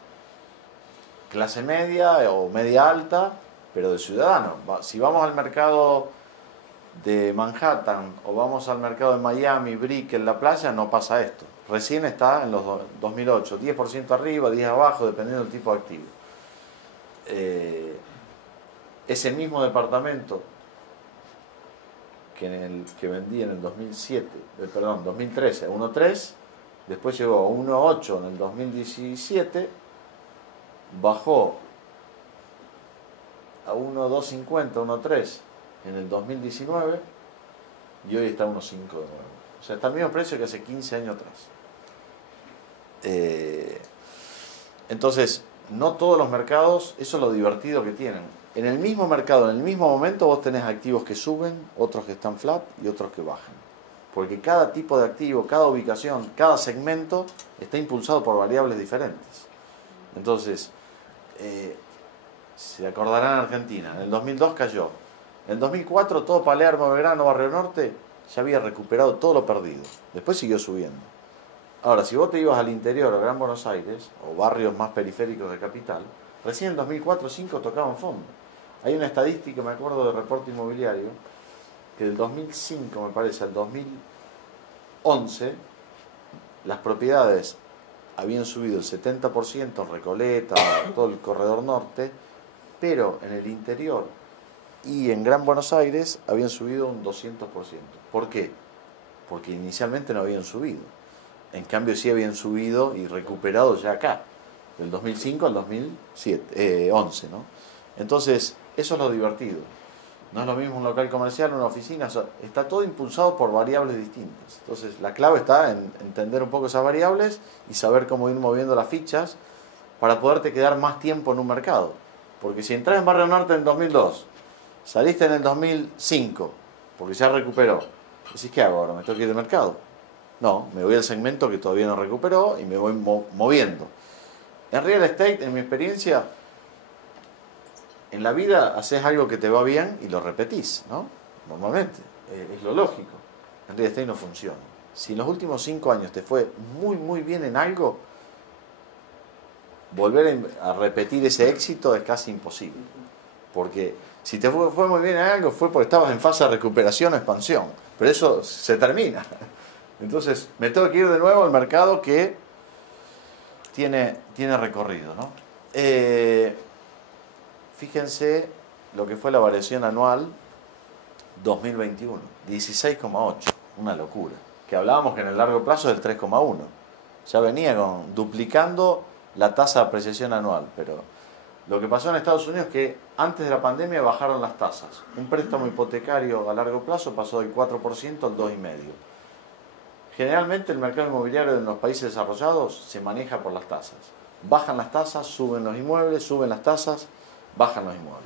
clase media o media alta, pero de ciudadanos. Si vamos al mercado de Manhattan o vamos al mercado de Miami, Brickell, La Playa, no pasa esto. Recién está en los 2008, 10% arriba, 10 abajo, dependiendo del tipo de activo. Ese mismo departamento que vendí en el 2013 a 1.3, después llegó a 1.8 en el 2017, bajó a 1.250, 1.3 en el 2019 y hoy está a 1.5 de nuevo. O sea, está al mismo precio que hace 15 años atrás. Entonces, no todos los mercados, eso es lo divertido que tienen. En el mismo mercado, en el mismo momento, vos tenés activos que suben, otros que están flat y otros que bajan. Porque cada tipo de activo, cada ubicación, cada segmento está impulsado por variables diferentes. Entonces, se acordarán en Argentina, en el 2002 cayó. En el 2004 todo Palermo, Belgrano, Barrio Norte ya había recuperado todo lo perdido. Después siguió subiendo. Ahora, si vos te ibas al interior o Gran Buenos Aires, o barrios más periféricos de capital, recién en 2004-2005 tocaban fondo. Hay una estadística, me acuerdo, de Reporte Inmobiliario, que del 2005, me parece, al 2011, las propiedades habían subido el 70% en Recoleta, todo el corredor norte, pero en el interior y en Gran Buenos Aires habían subido un 200%. ¿Por qué? Porque inicialmente no habían subido. En cambio sí habían subido y recuperado ya acá, del 2005 al 2011, ¿no? Entonces, eso es lo divertido. No es lo mismo un local comercial, una oficina, o sea, está todo impulsado por variables distintas. Entonces, la clave está en entender un poco esas variables y saber cómo ir moviendo las fichas para poderte quedar más tiempo en un mercado. Porque si entras en Barrio Norte en 2002, saliste en el 2005, porque ya recuperó, decís, ¿qué hago ahora? ¿Me tengo que ir de mercado? No, me voy al segmento que todavía no recuperó y me voy moviendo. En real estate, en mi experiencia, en la vida haces algo que te va bien y lo repetís, ¿no? Normalmente, es lo lógico. En real estate no funciona. Si en los últimos 5 años te fue muy, muy bien en algo, volver a repetir ese éxito es casi imposible. Porque si te fue muy bien en algo, fue porque estabas en fase de recuperación o expansión. Pero eso se termina. Entonces, me tengo que ir de nuevo al mercado que tiene recorrido, ¿no? Fíjense lo que fue la variación anual 2021, 16,8, una locura. Que hablábamos que en el largo plazo es del 3,1. Ya venía duplicando la tasa de apreciación anual, pero lo que pasó en Estados Unidos es que antes de la pandemia bajaron las tasas. Un préstamo hipotecario a largo plazo pasó del 4% al 2,5%. Generalmente el mercado inmobiliario en los países desarrollados se maneja por las tasas. Bajan las tasas, suben los inmuebles, suben las tasas, bajan los inmuebles.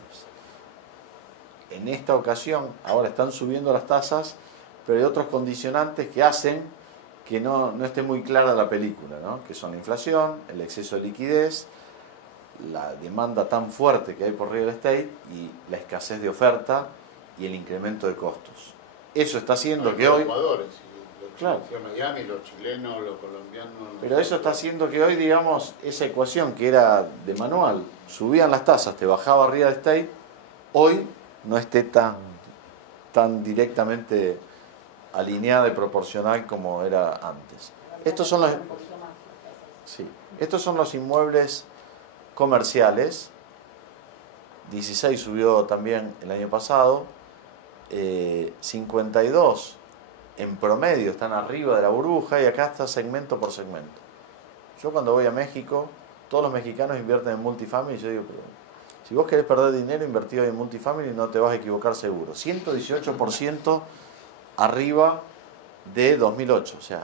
En esta ocasión, ahora están subiendo las tasas, pero hay otros condicionantes que hacen que no esté muy clara la película, ¿no? Que son la inflación, el exceso de liquidez, la demanda tan fuerte que hay por real estate y la escasez de oferta y el incremento de costos. Eso está haciendo que hoy... Claro. Miami, los chilenos, los colombianos. Pero eso está haciendo que hoy, digamos, esa ecuación que era de manual, subían las tasas, te bajaba real estate, hoy no esté tan tan directamente alineada y proporcional como era antes. Estos son los, sí, estos son los inmuebles comerciales. 16 subió también el año pasado. 52 en promedio están arriba de la burbuja y acá está segmento por segmento. Yo cuando voy a México, todos los mexicanos invierten en multifamily y yo digo, pero si vos querés perder dinero, invertí hoy en multifamily, no te vas a equivocar seguro. 118% arriba de 2008. O sea,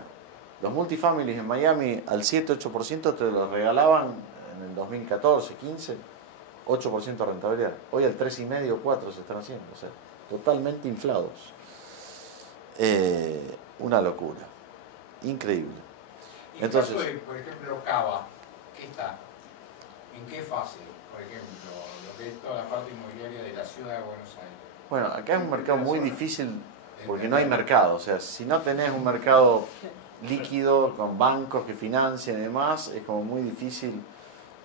los multifamilies en Miami al 7-8% te los regalaban en el 2014, 15, 8% de rentabilidad. Hoy al 3,5, 4 se están haciendo. O sea, totalmente inflados. Una locura. Increíble. Y Entonces, el caso de, por ejemplo, Cava, ¿qué está? ¿En qué fase? Por ejemplo, lo que es toda la parte inmobiliaria de la ciudad de Buenos Aires. bueno, acá es un mercado muy difícil porque no hay mercado. O sea, si no tenés un mercado líquido con bancos que financian y demás, es como muy difícil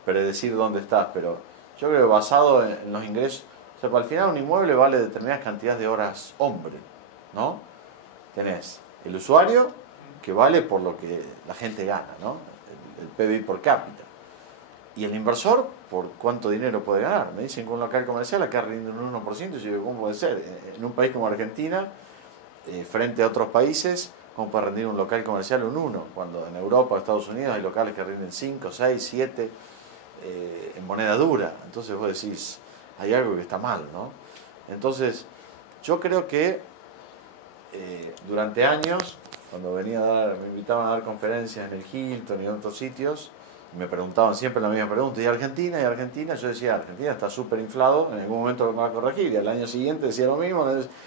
predecir dónde estás. Pero yo creo que basado en los ingresos, o sea, para al final un inmueble vale determinadas cantidades de horas hombre, ¿no? Tenés el usuario, que vale por lo que la gente gana, ¿no? El PBI por cápita. Y el inversor, por cuánto dinero puede ganar. Me dicen que un local comercial acá rinde un 1%, y yo digo, ¿cómo puede ser? En un país como Argentina, frente a otros países, ¿cómo puede rendir un local comercial un 1%? Cuando en Europa o Estados Unidos hay locales que rinden 5, 6, 7 en moneda dura. Entonces vos decís, hay algo que está mal, ¿no? Entonces, yo creo que durante años, cuando venía a dar, me invitaban a dar conferencias en el Hilton y en otros sitios, me preguntaban siempre la misma pregunta, ¿y Argentina? ¿Y Argentina? Yo decía, Argentina está súper inflado, en algún momento me va a corregir, y al año siguiente decía lo mismo,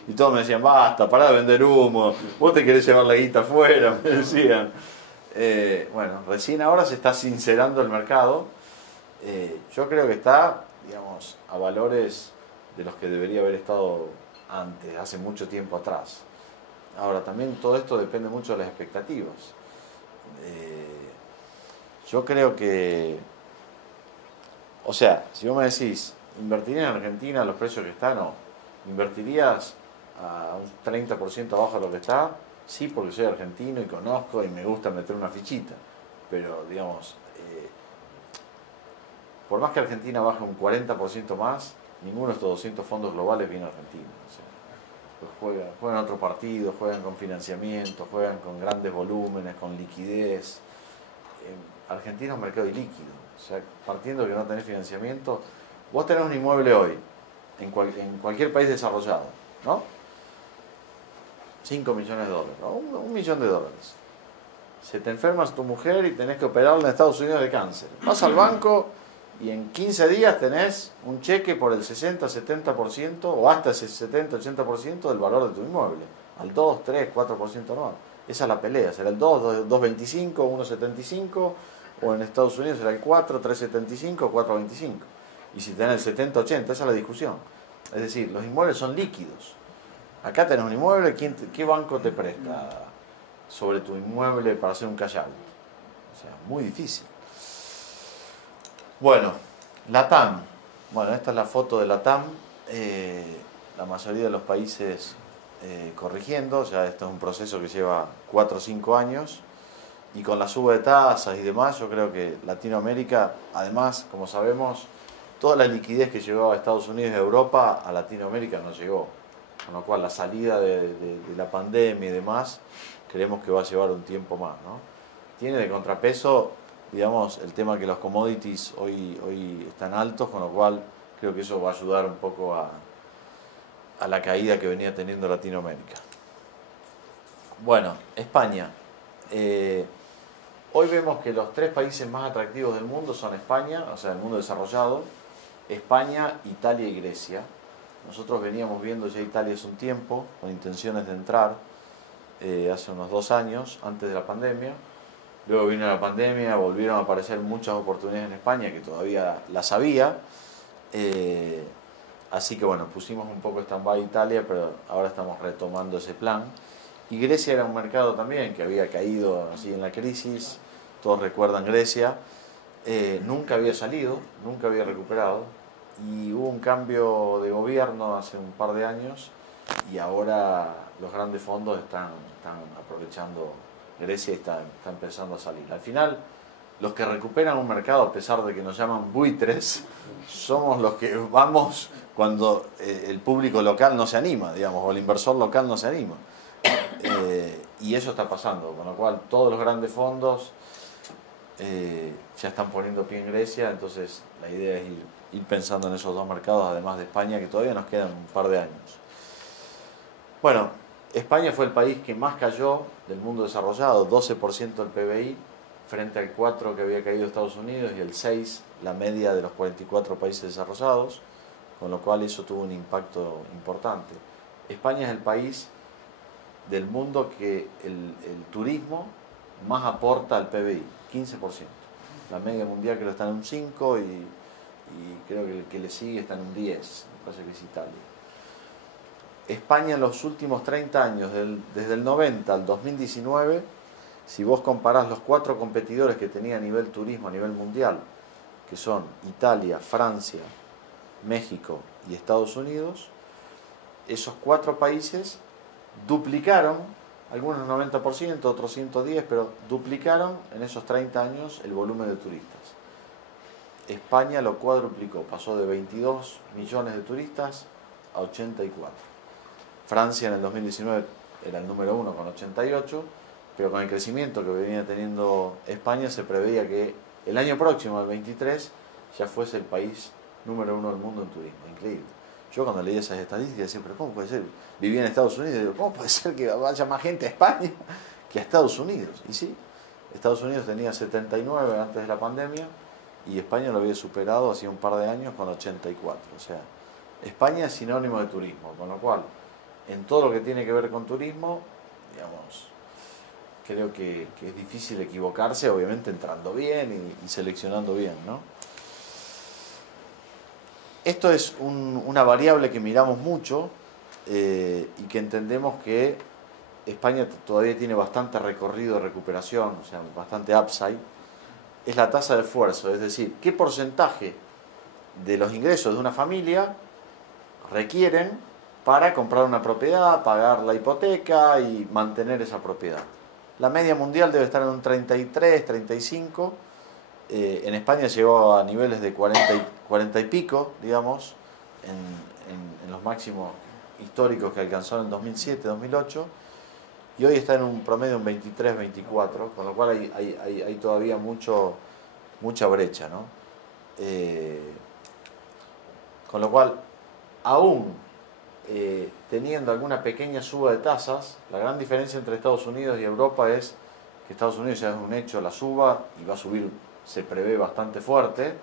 y todos me decían, basta, pará de vender humo, vos te querés llevar la guita afuera, me decían. Bueno, recién ahora se está sincerando el mercado. Yo creo que está, digamos, a valores de los que debería haber estado antes, hace mucho tiempo atrás. Ahora, también todo esto depende mucho de las expectativas. Yo creo que, o sea, si vos me decís, ¿invertirías en Argentina a los precios que están? No. ¿Invertirías a un 30% abajo de lo que está? Sí, porque soy argentino y conozco y me gusta meter una fichita. Pero, digamos, por más que Argentina baje un 40% más, ninguno de estos 200 fondos globales viene a Argentina. O sea, pues juegan otro partido, juegan con financiamiento, juegan con grandes volúmenes, con liquidez. Argentina es un mercado ilíquido. O sea, partiendo de que no tenés financiamiento, vos tenés un inmueble hoy, en cualquier país desarrollado, ¿no? 5 millones de dólares, ¿no? $1 millón. Se te enferma tu mujer y tenés que operarla en Estados Unidos de cáncer. Vas al banco y en 15 días tenés un cheque por el 60-70% o hasta ese 70-80% del valor de tu inmueble, al 2, 3, 4% anual. Esa es la pelea, será el 2, 2,25, 1,75, o en Estados Unidos será el 4, 3,75, 4,25. Y si tenés el 70-80, esa es la discusión. Es decir, los inmuebles son líquidos. Acá tenés un inmueble, ¿qué banco te presta sobre tu inmueble para hacer un cash out? O sea, muy difícil. Bueno, LATAM. Bueno, esta es la foto de LATAM. La mayoría de los países corrigiendo, ya esto es un proceso que lleva 4 o 5 años. Y con la suba de tasas y demás, yo creo que Latinoamérica, además, como sabemos, toda la liquidez que llegó a Estados Unidos y a Europa, a Latinoamérica no llegó. Con lo cual, la salida de la pandemia y demás, creemos que va a llevar un tiempo más, ¿no? Tiene de contrapeso, digamos, el tema que los commodities hoy están altos, con lo cual creo que eso va a ayudar un poco a la caída que venía teniendo Latinoamérica. Bueno, España. Hoy vemos que los 3 países más atractivos del mundo son España, o sea, el mundo desarrollado, España, Italia y Grecia. Nosotros veníamos viendo ya Italia hace un tiempo, con intenciones de entrar, hace unos 2 años, antes de la pandemia. Luego vino la pandemia, volvieron a aparecer muchas oportunidades en España, que todavía las había. Así que bueno, pusimos un poco stand-by Italia, pero ahora estamos retomando ese plan. Y Grecia era un mercado también que había caído así en la crisis, todos recuerdan Grecia, nunca había salido, nunca había recuperado, y hubo un cambio de gobierno hace un par de años y ahora los grandes fondos están aprovechando Grecia y está empezando a salir. Al final, los que recuperan un mercado, a pesar de que nos llaman buitres, somos los que vamos cuando el público local no se anima, digamos, o el inversor local no se anima. Y eso está pasando, con lo cual todos los grandes fondos ya están poniendo pie en Grecia, entonces la idea es ir pensando en esos dos mercados, además de España, que todavía nos quedan un par de años. Bueno, España fue el país que más cayó del mundo desarrollado, 12% del PBI, frente al 4% que había caído Estados Unidos y el 6% la media de los 44 países desarrollados, con lo cual eso tuvo un impacto importante. España es el país del mundo que el turismo más aporta al PBI, 15%. La media mundial creo que está en un 5% y creo que el que le sigue está en un 10%, me parece que es Italia. España en los últimos 30 años, desde el 90 al 2019, si vos comparás los 4 competidores que tenía a nivel turismo, a nivel mundial, que son Italia, Francia, México y Estados Unidos, esos 4 países duplicaron, algunos 90%, otros 110%, pero duplicaron en esos 30 años el volumen de turistas. España lo cuadruplicó, pasó de 22 millones de turistas a 84. Francia en el 2019 era el número 1 con 88, pero con el crecimiento que venía teniendo España se preveía que el año próximo, el 23, ya fuese el país número 1 del mundo en turismo. Increíble. Yo cuando leí esas estadísticas decía, pero ¿cómo puede ser? Vivía en Estados Unidos y digo, ¿cómo puede ser que vaya más gente a España que a Estados Unidos? Y sí, Estados Unidos tenía 79 antes de la pandemia y España lo había superado hacía un par de años con 84. O sea, España es sinónimo de turismo, con lo cual, en todo lo que tiene que ver con turismo, digamos, creo que es difícil equivocarse, obviamente entrando bien y seleccionando bien, ¿no? Esto es una variable que miramos mucho y que entendemos que España todavía tiene bastante recorrido de recuperación, o sea, bastante upside, es la tasa de esfuerzo, es decir, qué porcentaje de los ingresos de una familia requieren para comprar una propiedad, pagar la hipoteca y mantener esa propiedad. La media mundial debe estar en un 33, 35. En España llegó a niveles de 40 y pico, digamos, en los máximos históricos que alcanzó en 2007, 2008, y hoy está en un promedio de un 23, 24, con lo cual hay todavía mucha brecha, ¿no? Con lo cual, aún teniendo alguna pequeña suba de tasas, la gran diferencia entre Estados Unidos y Europa es que Estados Unidos ya es un hecho la suba y va a subir, se prevé bastante fuerte.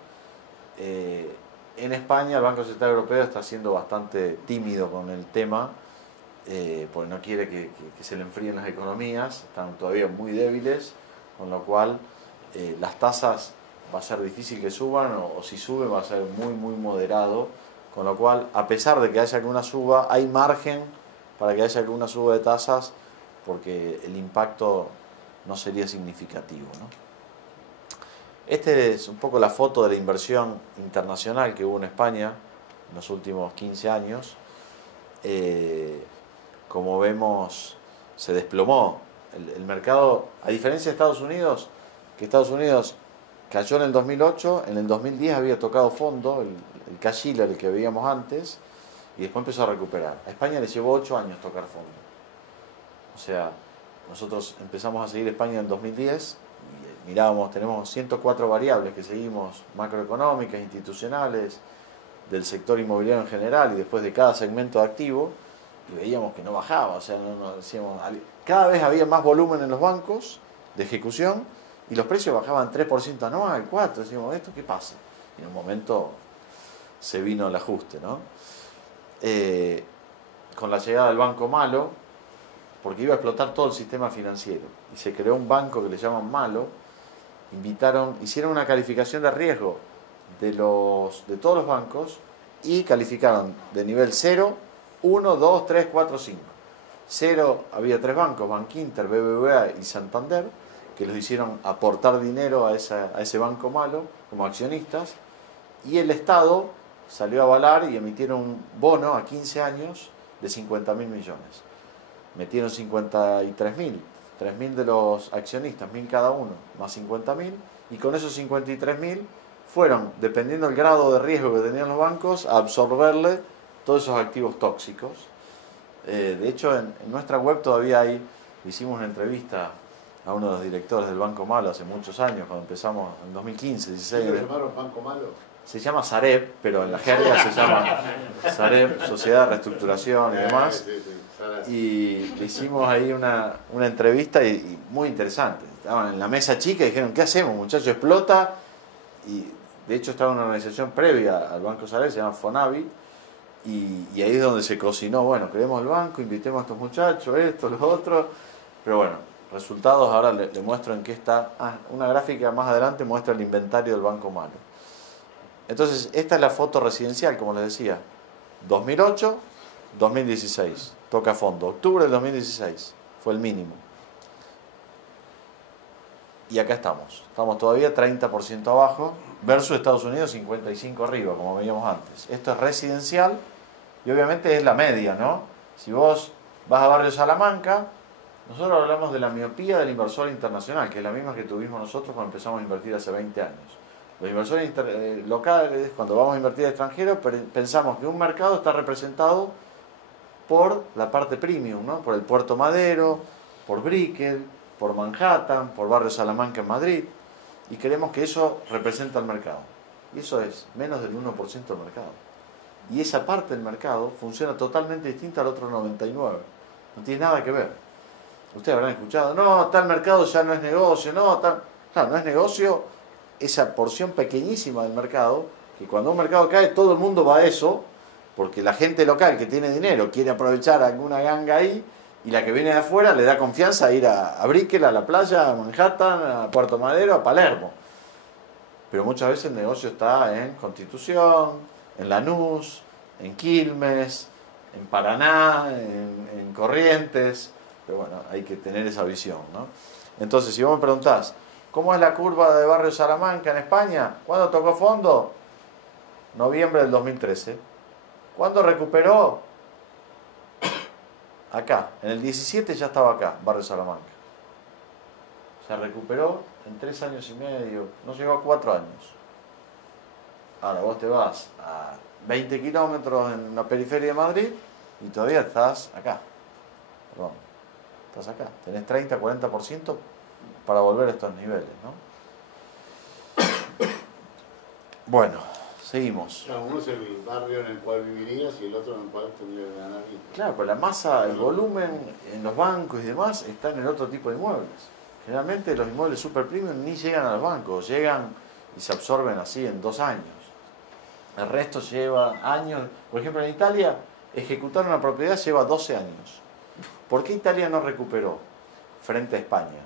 En España el Banco Central Europeo está siendo bastante tímido con el tema, porque no quiere que se le enfríen las economías, están todavía muy débiles, con lo cual las tasas va a ser difícil que suban, o si suben va a ser muy moderado, con lo cual, a pesar de que haya alguna suba, hay margen para que haya alguna suba de tasas, porque el impacto no sería significativo, ¿no? Este es un poco la foto de la inversión internacional que hubo en España en los últimos 15 años. Como vemos, se desplomó el mercado, a diferencia de Estados Unidos, que Estados Unidos cayó en el 2008, en el 2010 había tocado fondo, el cash yield, el que veíamos antes, y después empezó a recuperar. A España le llevó 8 años tocar fondo. O sea, nosotros empezamos a seguir España en el 2010, y mirábamos, tenemos 104 variables que seguimos, macroeconómicas, institucionales, del sector inmobiliario en general, y después de cada segmento de activo, y veíamos que no bajaba, o sea, decíamos, cada vez había más volumen en los bancos de ejecución, y los precios bajaban 3% anual, 4%, decíamos, ¿esto qué pasa? Y en un momento se vino el ajuste, ¿no? Con la llegada del banco malo, porque iba a explotar todo el sistema financiero, y se creó un banco que le llaman malo, hicieron una calificación de riesgo de todos los bancos, y calificaron de nivel 0, 1, 2, 3, 4, 5. 0 había 3 bancos, Bankinter, BBVA y Santander, que los hicieron aportar dinero a ese banco malo como accionistas, y el Estado salió a avalar y emitieron un bono a 15 años de 50.000 millones. Metieron 53.000, 3.000 de los accionistas, 1.000 cada uno, más 50.000, y con esos 53.000 fueron, dependiendo del grado de riesgo que tenían los bancos, a absorberle todos esos activos tóxicos. De hecho, en nuestra web todavía hicimos una entrevista a uno de los directores del Banco Malo hace muchos años, cuando empezamos en 2015, 16. ¿Lo llamaron Banco Malo? Se llama Sareb, pero en la jerga se llama Sareb, Sociedad de Reestructuración y demás. Y le hicimos ahí una entrevista y muy interesante. Estaban en la mesa chica y dijeron, ¿qué hacemos, muchacho? Explota. Y de hecho estaba una organización previa al Banco Sareb, se llama Fonavi, y ahí es donde se cocinó, bueno, creemos el banco, invitemos a estos muchachos, esto, los otros. Pero bueno, resultados, ahora le muestro en qué está. Una gráfica más adelante muestra el inventario del Banco Malo. Entonces, esta es la foto residencial, como les decía. 2008, 2016. Toca fondo. Octubre del 2016. Fue el mínimo. Y acá estamos. Estamos todavía 30% abajo versus Estados Unidos 55 arriba, como veíamos antes. Esto es residencial y obviamente es la media, ¿no? Si vos vas a Barrio Salamanca, nosotros hablamos de la miopía del inversor internacional, que es la misma que tuvimos nosotros cuando empezamos a invertir hace 20 años. Los inversores locales, cuando vamos a invertir extranjero, pensamos que un mercado está representado por la parte premium, ¿no? Por el Puerto Madero, por Brickell, por Manhattan, por Barrio Salamanca en Madrid, y creemos que eso representa el mercado. Y eso es menos del 1% del mercado. Y esa parte del mercado funciona totalmente distinta al otro 99%. No tiene nada que ver. Ustedes habrán escuchado, no, tal mercado ya no es negocio, no, tal... Claro, no es negocio esa porción pequeñísima del mercado, que cuando un mercado cae todo el mundo va a eso, porque la gente local que tiene dinero quiere aprovechar alguna ganga ahí, y la que viene de afuera le da confianza a ir a Brickell, a la playa, a Manhattan, a Puerto Madero, a Palermo. Pero muchas veces el negocio está en Constitución, en Lanús, en Quilmes, en Paraná, en Corrientes. Pero bueno, hay que tener esa visión, ¿no? Entonces, si vos me preguntás, ¿cómo es la curva de Barrio Salamanca en España? ¿Cuándo tocó fondo? Noviembre del 2013. ¿Cuándo recuperó? Acá, en el 17 ya estaba acá, Barrio Salamanca. Se recuperó en 3 años y medio, no llegó a 4 años. Ahora vos te vas a 20 kilómetros en la periferia de Madrid y todavía estás acá. Perdón, estás acá. Tenés 30-40% para volver a estos niveles, ¿no? Bueno, seguimos. O sea, uno es el barrio en el cual vivirías y el otro en el cual tendría que ganar vida. Claro, pues la masa, el volumen en los bancos y demás está en el otro tipo de inmuebles. Generalmente los inmuebles super premium ni llegan a los bancos, llegan y se absorben así en 2 años. El resto lleva años. Por ejemplo, en Italia, ejecutar una propiedad lleva 12 años. ¿Por qué Italia no recuperó frente a España?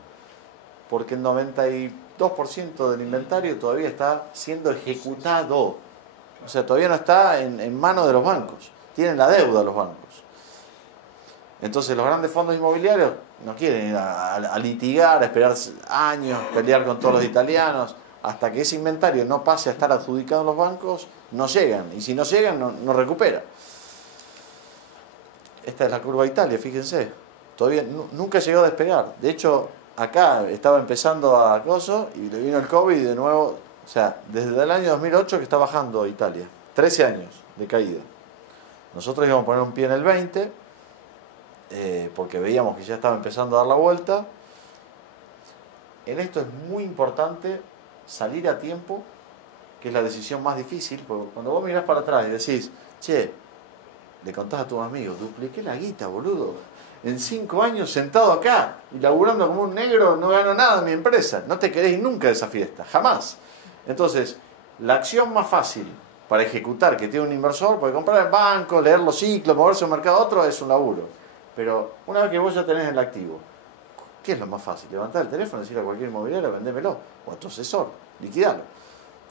Porque el 92% del inventario todavía está siendo ejecutado. O sea, todavía no está en manos de los bancos. Tienen la deuda los bancos. Entonces los grandes fondos inmobiliarios no quieren ir a litigar, a esperar años, pelear con todos los italianos. Hasta que ese inventario no pase a estar adjudicado en los bancos, no llegan. Y si no llegan, no recupera. Esta es la curva de Italia, fíjense. Todavía nunca llegó a despegar. De hecho, acá estaba empezando a acoso y le vino el COVID y de nuevo. O sea, desde el año 2008 que está bajando Italia. 13 años de caída. Nosotros íbamos a poner un pie en el 20, porque veíamos que ya estaba empezando a dar la vuelta. En esto es muy importante salir a tiempo, que es la decisión más difícil, porque cuando vos mirás para atrás y decís, che, le contás a tus amigos, dupliqué la guita, boludo. En 5 años sentado acá y laburando como un negro, no gano nada en mi empresa. No te querés nunca de esa fiesta, jamás. Entonces, la acción más fácil para ejecutar que tiene un inversor, porque comprar en banco, leer los ciclos, moverse de un mercado a otro, es un laburo. Pero una vez que vos ya tenés el activo, ¿qué es lo más fácil? Levantar el teléfono, decirle a cualquier inmobiliaria, vendémelo, o a tu asesor, liquidalo.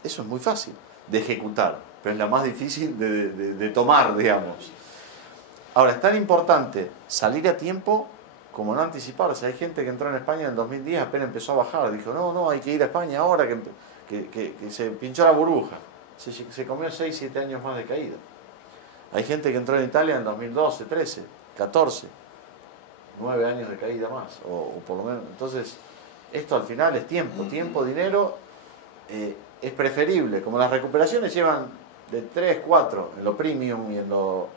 Eso es muy fácil de ejecutar, pero es la más difícil de tomar, digamos. Ahora, es tan importante salir a tiempo como no anticiparse. Hay gente que entró en España en el 2010, apenas empezó a bajar, dijo, no, hay que ir a España ahora, que se pinchó la burbuja. Se comió 6-7 años más de caída. Hay gente que entró en Italia en 2012, 13, 14, 9 años de caída más, o por lo menos. Entonces, esto al final es tiempo, dinero, es preferible. Como las recuperaciones llevan de 3, 4, en lo premium y en lo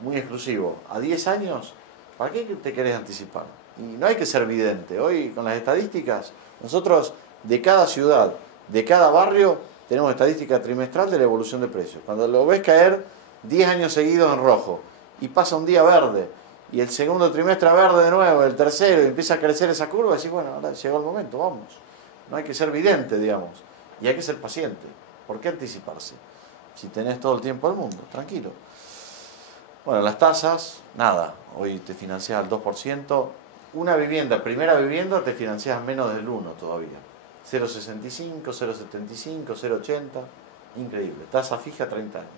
muy exclusivo, a 10 años, ¿para qué te querés anticipar? Y no hay que ser vidente. Hoy, con las estadísticas, nosotros de cada ciudad, de cada barrio, tenemos estadística trimestral de la evolución de precios. Cuando lo ves caer 10 años seguidos en rojo y pasa un día verde y el segundo trimestre verde de nuevo, el tercero, y empieza a crecer esa curva, decís, bueno, ahora llegó el momento, vamos. No hay que ser vidente, digamos, y hay que ser paciente. ¿Por qué anticiparse? Si tenés todo el tiempo del mundo, tranquilo. Bueno, las tasas, nada, hoy te financias al 2%. Una vivienda, primera vivienda, te financias menos del 1 todavía. 0,65, 0,75, 0,80, increíble. Tasa fija 30 años.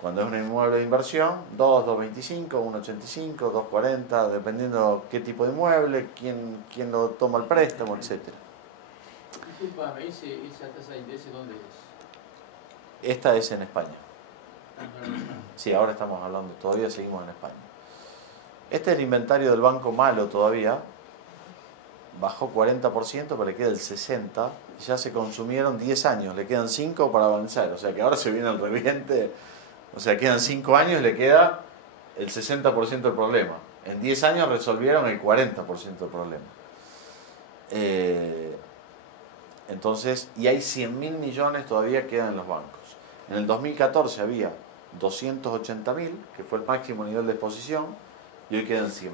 Cuando es un inmueble de inversión, 2, 2,25, 1,85, 2,40, dependiendo qué tipo de inmueble, quién lo toma el préstamo, etc. Disculpame, ¿esa tasa de interés dónde es? Esta es en España. Ah, no. Sí, ahora estamos hablando, todavía seguimos en España. Este es el inventario del banco malo todavía. Bajó 40%, pero le queda el 60%. Y ya se consumieron 10 años, le quedan 5 para avanzar. O sea que ahora se viene el reviente. O sea, quedan 5 años y le queda el 60% del problema. En 10 años resolvieron el 40% del problema. Entonces, y hay 100.000 millones todavía quedan en los bancos. En el 2014 había 280.000, que fue el máximo nivel de exposición, y hoy quedan 100.000,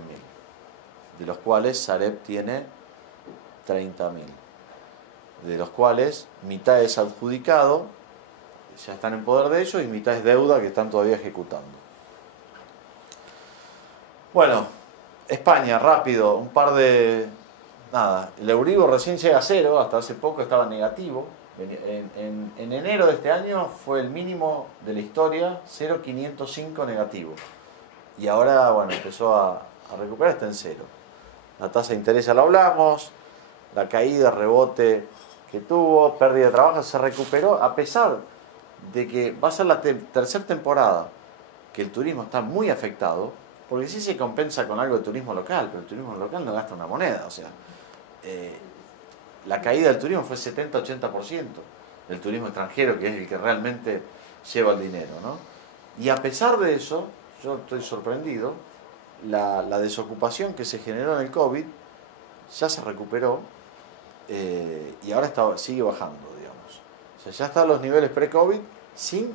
de los cuales Sareb tiene 30.000, de los cuales mitad es adjudicado, ya están en poder de ellos, y mitad es deuda que están todavía ejecutando. Bueno, España, rápido, un par de... Nada, el Euribor recién llega a 0, hasta hace poco estaba negativo. En enero de este año fue el mínimo de la historia, 0,505 negativo. Y ahora, bueno, empezó a recuperar, está en 0. La tasa de interés ya lo hablamos, la caída, rebote que tuvo, pérdida de trabajo, se recuperó a pesar de que va a ser la tercera temporada que el turismo está muy afectado, porque sí se compensa con algo de turismo local, pero el turismo local no gasta una moneda, o sea, la caída del turismo fue 70-80% del turismo extranjero, que es el que realmente lleva el dinero, ¿no? Y a pesar de eso, yo estoy sorprendido, la desocupación que se generó en el COVID ya se recuperó y ahora sigue bajando, digamos. O sea, ya está a los niveles pre-COVID sin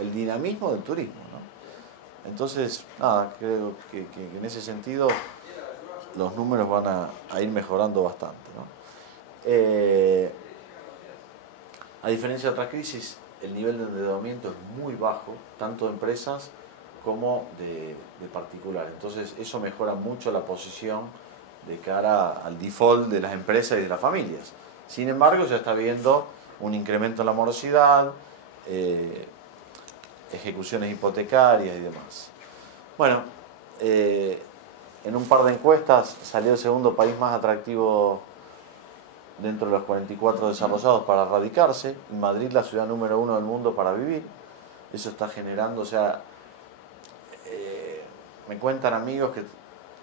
el dinamismo del turismo, ¿no? Entonces, nada, creo que en ese sentido los números van a ir mejorando bastante, ¿no? A diferencia de otras crisis, el nivel de endeudamiento es muy bajo, tanto de empresas como de particulares. Entonces eso mejora mucho la posición de cara al default de las empresas y de las familias. Sin embargo, ya está habiendo un incremento en la morosidad, ejecuciones hipotecarias y demás. Bueno, en un par de encuestas salió el segundo país más atractivo dentro de los 44 desarrollados para radicarse, y Madrid la ciudad número 1 del mundo para vivir. Eso está generando, o sea, me cuentan amigos que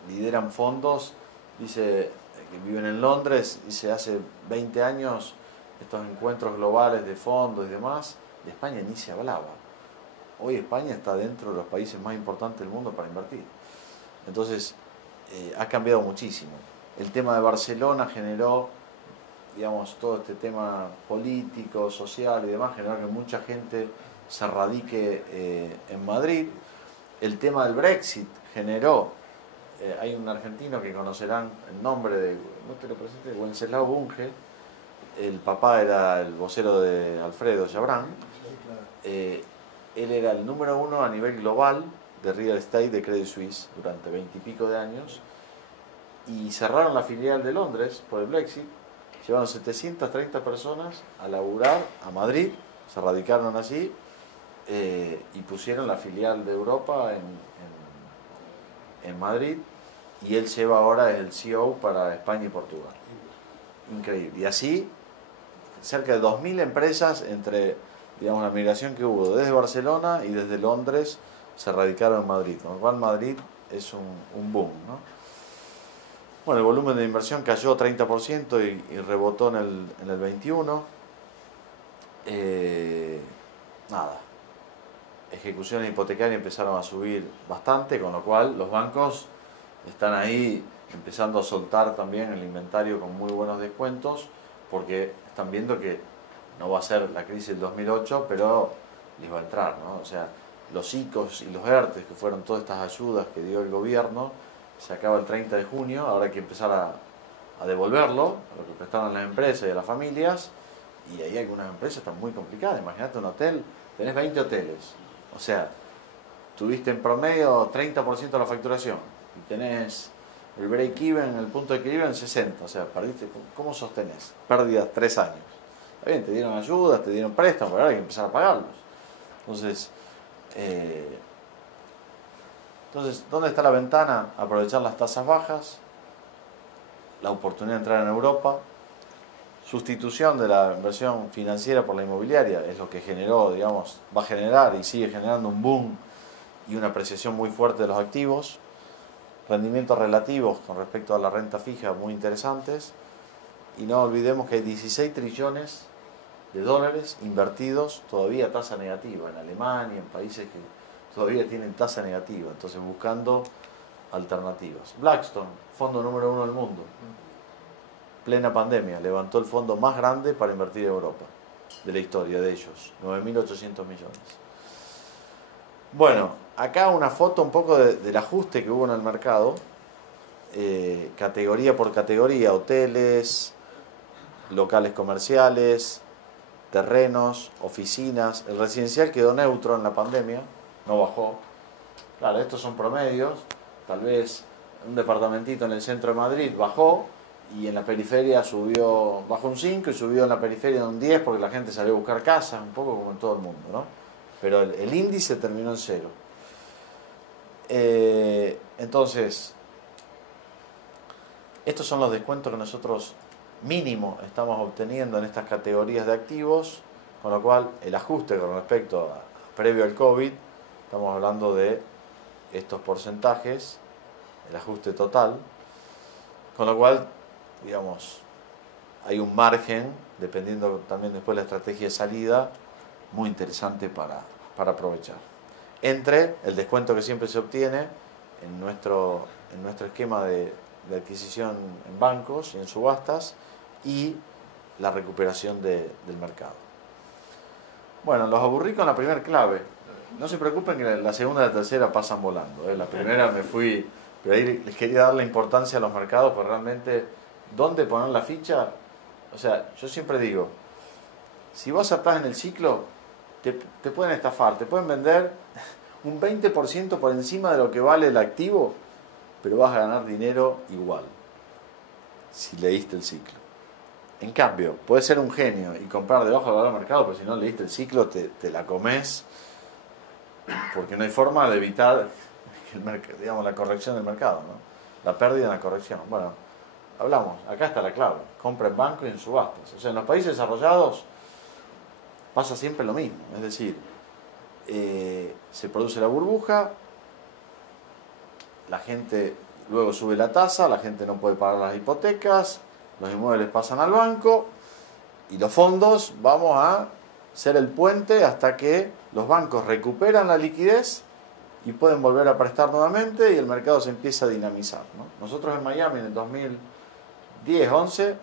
lideran fondos, dice, que viven en Londres, dice, hace 20 años estos encuentros globales de fondos y demás, de España ni se hablaba. Hoy España está dentro de los países más importantes del mundo para invertir. Entonces, ha cambiado muchísimo. El tema de Barcelona generó, digamos, todo este tema político, social y demás, generó que mucha gente se radique en Madrid. El tema del Brexit generó, hay un argentino que conocerán el nombre de, no te lo presente, Wenceslao Bunge, el papá era el vocero de Alfredo Chabrán, él era el número 1 a nivel global de real estate de Credit Suisse durante 20 y pico de años, y cerraron la filial de Londres por el Brexit. Llevaron 730 personas a laburar a Madrid, se radicaron allí y pusieron la filial de Europa en Madrid, y él lleva ahora el CEO para España y Portugal. Increíble. Y así, cerca de 2.000 empresas entre digamos, la migración que hubo desde Barcelona y desde Londres se radicaron en Madrid, con lo cual Madrid es un boom, ¿no? Bueno, el volumen de inversión cayó 30% y rebotó en el 21%. Nada, ejecuciones hipotecarias empezaron a subir bastante, con lo cual los bancos están ahí empezando a soltar también el inventario con muy buenos descuentos, porque están viendo que no va a ser la crisis del 2008, pero les va a entrar, ¿no? O sea, los ICOs y los ERTES, que fueron todas estas ayudas que dio el gobierno, se acaba el 30 de junio, ahora hay que empezar a devolverlo, a lo que prestaron las empresas y a las familias, y ahí algunas empresas están muy complicadas. Imagínate un hotel, tenés 20 hoteles, o sea, tuviste en promedio 30% de la facturación, y tenés el break-even, el punto de equilibrio en 60, o sea, perdiste, ¿cómo sostenés? Pérdidas 3 años. Está bien, te dieron ayudas, te dieron préstamos, pero ahora hay que empezar a pagarlos. Entonces, ¿dónde está la ventana? Aprovechar las tasas bajas, la oportunidad de entrar en Europa, sustitución de la inversión financiera por la inmobiliaria, es lo que generó, digamos, va a generar y sigue generando un boom y una apreciación muy fuerte de los activos, rendimientos relativos con respecto a la renta fija muy interesantes, y no olvidemos que hay 16 trillones de dólares invertidos todavía a tasa negativa, en Alemania, en países que todavía tienen tasa negativa, entonces buscando alternativas. Blackstone, fondo número 1 del mundo, plena pandemia, levantó el fondo más grande para invertir en Europa, de la historia de ellos, 9.800 millones. Bueno, acá una foto un poco del ajuste que hubo en el mercado, categoría por categoría, hoteles, locales comerciales, terrenos, oficinas. El residencial quedó neutro en la pandemia, no bajó. Claro, estos son promedios, tal vez un departamentito en el centro de Madrid bajó, y en la periferia subió, bajó un 5 y subió en la periferia un 10 porque la gente salió a buscar casa, un poco como en todo el mundo, ¿no? Pero el índice terminó en 0. Entonces, estos son los descuentos que nosotros mínimo estamos obteniendo en estas categorías de activos, con lo cual el ajuste con respecto a previo al COVID, estamos hablando de estos porcentajes, el ajuste total, con lo cual, digamos, hay un margen, dependiendo también después de la estrategia de salida, muy interesante para aprovechar. Entre el descuento que siempre se obtiene en nuestro esquema de adquisición en bancos y en subastas, y la recuperación del mercado. Bueno, los aburrí con la primera clave. No se preocupen que la segunda y la tercera pasan volando, ¿eh? La primera me fui, pero ahí les quería dar la importancia a los mercados, porque realmente, ¿dónde poner la ficha? O sea, yo siempre digo, si vos atás en el ciclo, te pueden estafar, te pueden vender un 20% por encima de lo que vale el activo, pero vas a ganar dinero igual, si leíste el ciclo. En cambio, puedes ser un genio y comprar debajo del valor del mercado, pero si no leíste el ciclo, te la comes, porque no hay forma de evitar digamos, la corrección del mercado, ¿no? La pérdida en la corrección. Bueno, hablamos, acá está la clave, compra en banco y en subastas. O sea, en los países desarrollados pasa siempre lo mismo, es decir, se produce la burbuja, la gente luego sube la tasa, la gente no puede pagar las hipotecas, los inmuebles pasan al banco y los fondos vamos a ser el puente hasta que los bancos recuperan la liquidez y pueden volver a prestar nuevamente y el mercado se empieza a dinamizar, ¿no? Nosotros en Miami en el 2010-11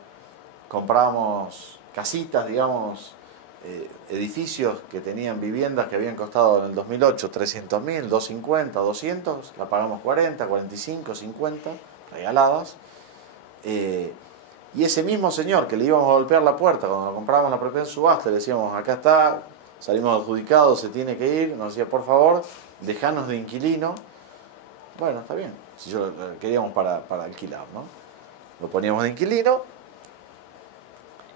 comprábamos casitas, digamos, edificios que tenían viviendas que habían costado en el 2008 300.000, 250, 200, la pagamos 40, 45, 50 regaladas. Y ese mismo señor que le íbamos a golpear la puerta cuando comprábamos la propiedad en subasta, le decíamos, acá está, salimos adjudicados, se tiene que ir, nos decía, por favor, dejanos de inquilino. Bueno, está bien, si yo lo queríamos para alquilar, ¿no? Lo poníamos de inquilino,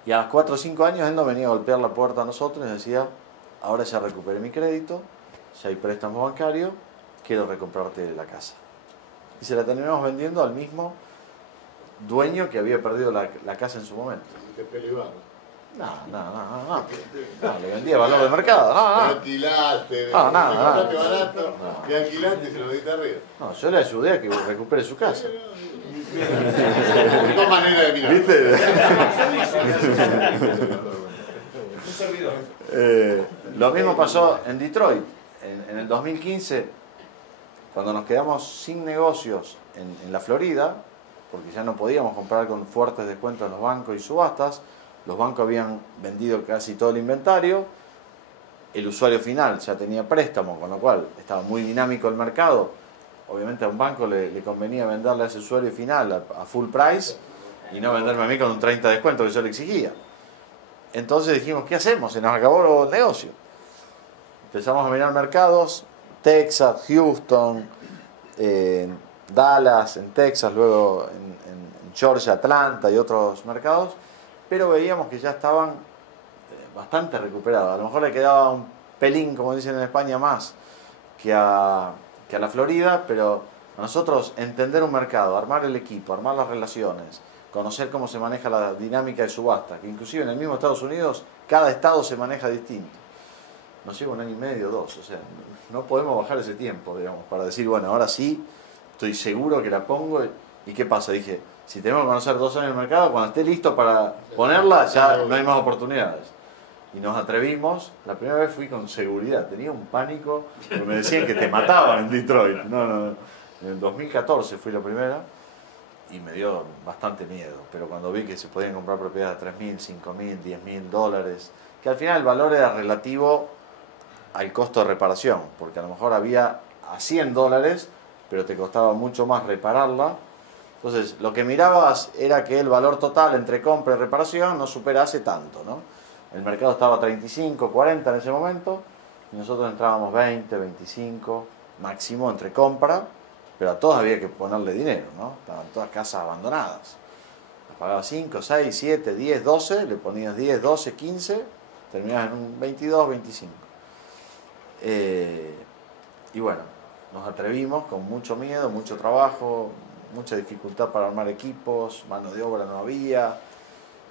y a los 4 o 5 años él nos venía a golpear la puerta a nosotros y nos decía, ahora ya recuperé mi crédito, ya hay préstamos bancarios, quiero recomprarte la casa. Y se la terminamos vendiendo al mismo dueño que había perdido la casa en su momento. De Pelibarro. No, le vendía valor de mercado. Lo No. alquilaste, No, nada, lo compraste nada. barato, y alquilaste y se lo diste arriba. No, yo le ayudé a que recupere su casa. Dos maneras de mirar. ¿Viste? Un servidor. Lo mismo pasó en Detroit. En el 2015, cuando nos quedamos sin negocios en la Florida, porque ya no podíamos comprar con fuertes descuentos en los bancos y subastas, los bancos habían vendido casi todo el inventario, el usuario final ya tenía préstamo, con lo cual estaba muy dinámico el mercado. Obviamente a un banco le convenía venderle a ese usuario final a full price y no venderme a mí con un 30% de descuento que yo le exigía. Entonces dijimos, ¿qué hacemos? Se nos acabó el negocio. Empezamos a mirar mercados, Texas, Houston, Dallas, en Texas, luego en Georgia, Atlanta y otros mercados, pero veíamos que ya estaban bastante recuperados. A lo mejor le quedaba un pelín, como dicen en España, más que a la Florida, pero a nosotros entender un mercado, armar el equipo, armar las relaciones, conocer cómo se maneja la dinámica de subasta, que inclusive en el mismo Estados Unidos cada estado se maneja distinto. Nos lleva 1 año y medio, 2, o sea, no podemos bajar ese tiempo, digamos, para decir, bueno, ahora sí, estoy seguro que la pongo. ¿Y qué pasa? Dije, si tenemos que conocer 2 años el mercado, cuando esté listo para ponerla, ya no hay más oportunidades. Y nos atrevimos. La primera vez fui con seguridad, tenía un pánico, porque me decían que te mataban en Detroit. No. En el 2014 fui la primera y me dio bastante miedo. Pero cuando vi que se podían comprar propiedades a $3.000, $5.000, $10.000, que al final el valor era relativo al costo de reparación, porque a lo mejor había a $100, pero te costaba mucho más repararla. Entonces, lo que mirabas era que el valor total entre compra y reparación no superase tanto, ¿no? El mercado estaba a 35, 40 en ese momento, y nosotros entrábamos 20, 25, máximo entre compra, pero a todos había que ponerle dinero, ¿no? Estaban todas casas abandonadas. Las pagabas 5, 6, 7, 10, 12, le ponías 10, 12, 15, terminabas en un 22, 25. Y bueno, nos atrevimos con mucho miedo, mucho trabajo, mucha dificultad para armar equipos, mano de obra no había,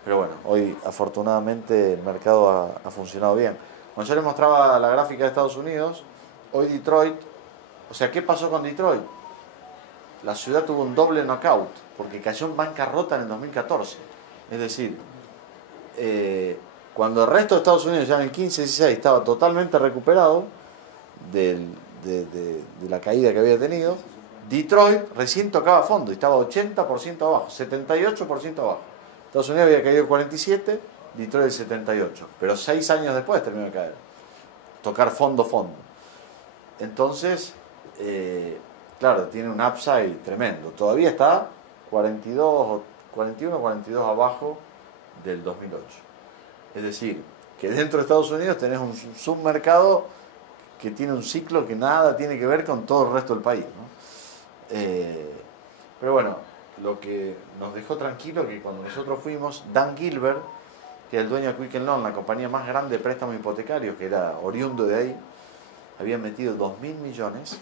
pero bueno, hoy afortunadamente el mercado ha funcionado bien. Cuando yo les mostraba la gráfica de Estados Unidos, hoy Detroit, o sea, ¿qué pasó con Detroit? La ciudad tuvo un doble knockout, porque cayó en bancarrota en el 2014. Es decir, cuando el resto de Estados Unidos ya en el 15-16 estaba totalmente recuperado de la caída que había tenido, Detroit recién tocaba fondo y estaba 80% abajo, 78% abajo. Estados Unidos había caído el 47%, Detroit el 78%, pero 6 años después terminó de caer, tocar fondo. Entonces, claro, tiene un upside tremendo. Todavía está 41, 42 abajo del 2008. Es decir, que dentro de Estados Unidos tenés un submercado que tiene un ciclo que nada tiene que ver con todo el resto del país, ¿no? Pero bueno, lo que nos dejó tranquilo que cuando nosotros fuimos, Dan Gilbert, que es el dueño de Quicken Loan, la compañía más grande de préstamos hipotecarios, que era oriundo de ahí, había metido 2.000 millones,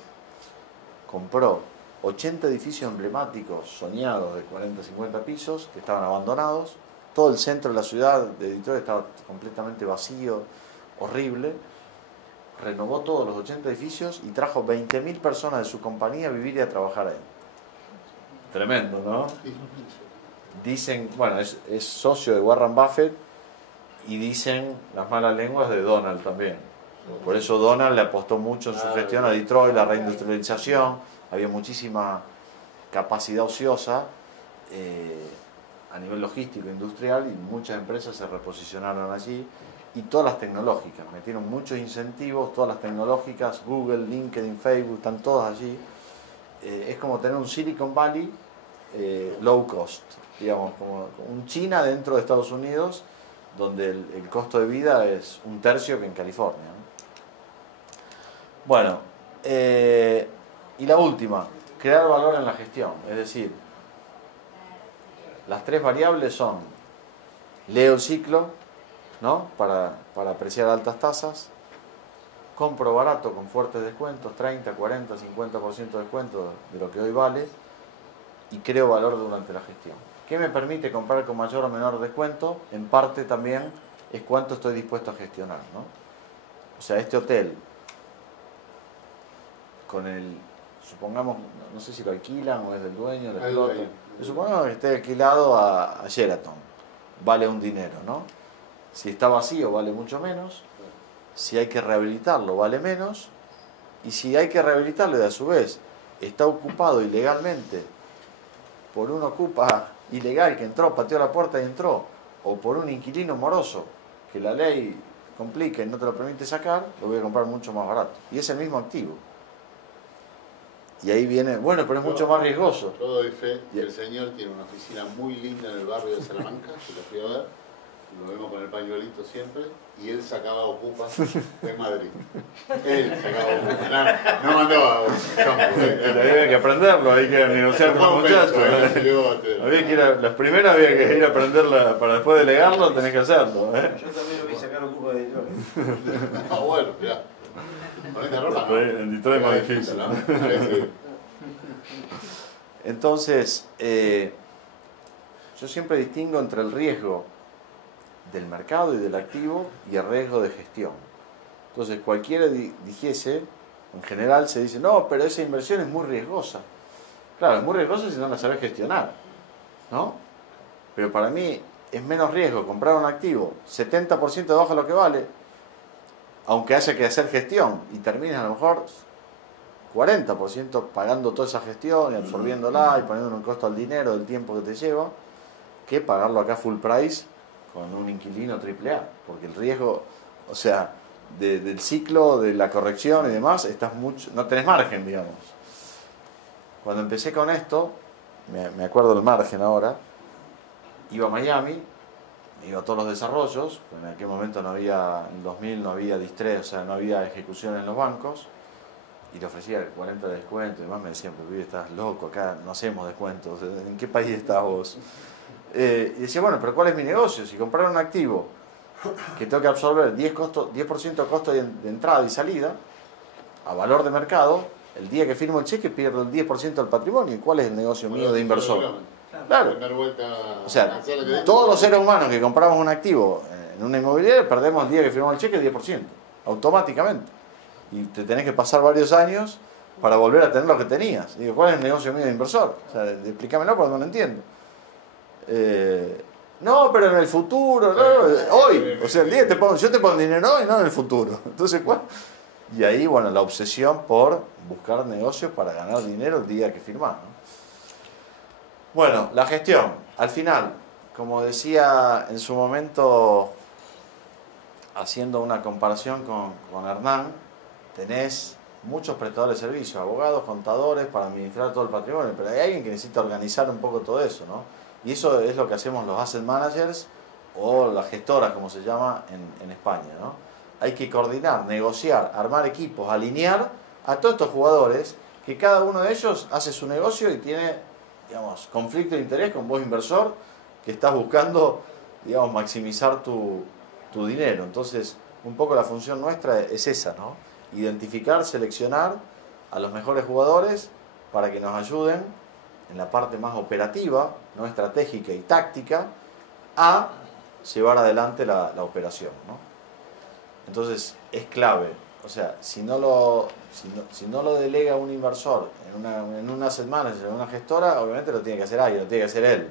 compró 80 edificios emblemáticos soñados de 40, 50 pisos que estaban abandonados. Todo el centro de la ciudad de Detroit estaba completamente vacío, horrible. Renovó todos los 80 edificios y trajo 20.000 personas de su compañía a vivir y a trabajar ahí. Tremendo, ¿no? Dicen, bueno, es socio de Warren Buffett y dicen las malas lenguas de Donald también. Por eso Donald le apostó mucho en su gestión a Detroit, la reindustrialización, había muchísima capacidad ociosa a nivel logístico, industrial, y muchas empresas se reposicionaron allí. Y todas las tecnológicas, metieron muchos incentivos, todas las tecnológicas, Google, LinkedIn, Facebook, están todas allí. Es como tener un Silicon Valley low cost, digamos, como un China dentro de Estados Unidos, donde el costo de vida es 1/3 que en California, ¿no? Bueno, y la última, crear valor en la gestión, es decir, las 3 variables son: leo el ciclo, ¿no? Para apreciar altas tasas, compro barato con fuertes descuentos, 30, 40, 50% de descuento de lo que hoy vale, y creo valor durante la gestión. ¿Qué me permite comprar con mayor o menor descuento? En parte también es cuánto estoy dispuesto a gestionar, ¿no? O sea, este hotel, con el, supongamos, no sé si lo alquilan o es del dueño, lo El explotan. dueño. Supongamos que esté alquilado a Sheraton, vale un dinero, ¿no? Si está vacío vale mucho menos, si hay que rehabilitarlo vale menos, y si hay que rehabilitarlo y a su vez está ocupado ilegalmente por un ocupa ilegal que entró, pateó la puerta y entró, o por un inquilino moroso que la ley complica y no te lo permite sacar, lo voy a comprar mucho más barato. Y es el mismo activo. Y ahí viene, bueno, pero es mucho más riesgoso. Yo doy fe que el señor tiene una oficina muy linda en el barrio de Salamanca, que lo fui a ver, lo vemos con el pañuelito siempre, y él sacaba ocupas de Madrid. Él sacaba ocupas, no mandaba Había que aprenderlo, hay que negociar con los muchachos. Había que ir los primeros había que ir a aprenderla, para después delegarlo tenés que hacerlo. Yo también lo vi sacar ocupa de Detroit. No, bueno, mirá. Con esta ropa no. En Detroit es más difícil. ¿No? Sí. Entonces, yo siempre distingo entre el riesgo del mercado y del activo y el riesgo de gestión. Entonces, cualquiera dijese, en general se dice, no, pero esa inversión es muy riesgosa. Claro, es muy riesgosa si no la sabes gestionar, ¿no? Pero para mí es menos riesgo comprar un activo 70% debajo de lo que vale, aunque haya que hacer gestión y termines a lo mejor 40% pagando toda esa gestión y absorbiéndola y poniéndole un costo al dinero, del tiempo que te lleva, que pagarlo acá full price con un inquilino AAA, porque el riesgo, o sea, del ciclo, de la corrección y demás, no tenés margen, digamos. Cuando empecé con esto, me acuerdo del margen ahora, iba a Miami, iba a todos los desarrollos, en aquel momento no había, en 2000 no había distrés, o sea, no había ejecución en los bancos, y le ofrecía el 40 de descuento, y demás me decían, pero pibe, estás loco, acá no hacemos descuentos, ¿en qué país estás vos? Y decía, bueno, pero ¿cuál es mi negocio? Si comprar un activo que tengo que absorber 10% de costo de entrada y salida, a valor de mercado, el día que firmo el cheque pierdo el 10% del patrimonio. ¿Y cuál es el negocio mío de inversor? Claro. O sea, todos los seres humanos que compramos un activo en una inmobiliaria perdemos el día que firmamos el cheque el 10%, automáticamente. Y te tenés que pasar varios años para volver a tener lo que tenías. Digo, ¿cuál es el negocio mío de inversor? O sea, explícamelo porque no lo entiendo. No, pero en el futuro, no, hoy. O sea, el día yo te pongo dinero hoy, no en el futuro. Entonces, ¿cuál? Y ahí, bueno, la obsesión por buscar negocios para ganar dinero el día que firmás, ¿no? Bueno, la gestión. Al final, como decía en su momento, haciendo una comparación con Hernán, tenés muchos prestadores de servicios, abogados, contadores, para administrar todo el patrimonio, pero hay alguien que necesita organizar un poco todo eso, ¿no? Y eso es lo que hacemos los asset managers o las gestoras, como se llama en España, ¿no? Hay que coordinar, negociar, armar equipos, alinear a todos estos jugadores, que cada uno de ellos hace su negocio y tiene, digamos, conflicto de interés con vos, inversor, que estás buscando, digamos, maximizar tu dinero. Entonces, un poco la función nuestra es esa, ¿no? Identificar, seleccionar a los mejores jugadores para que nos ayuden en la parte más operativa, no estratégica y táctica, a llevar adelante la operación, ¿no? Entonces es clave, o sea, si no lo delega un inversor en un asset manager, en una gestora, obviamente lo tiene que hacer alguien, lo tiene que hacer él.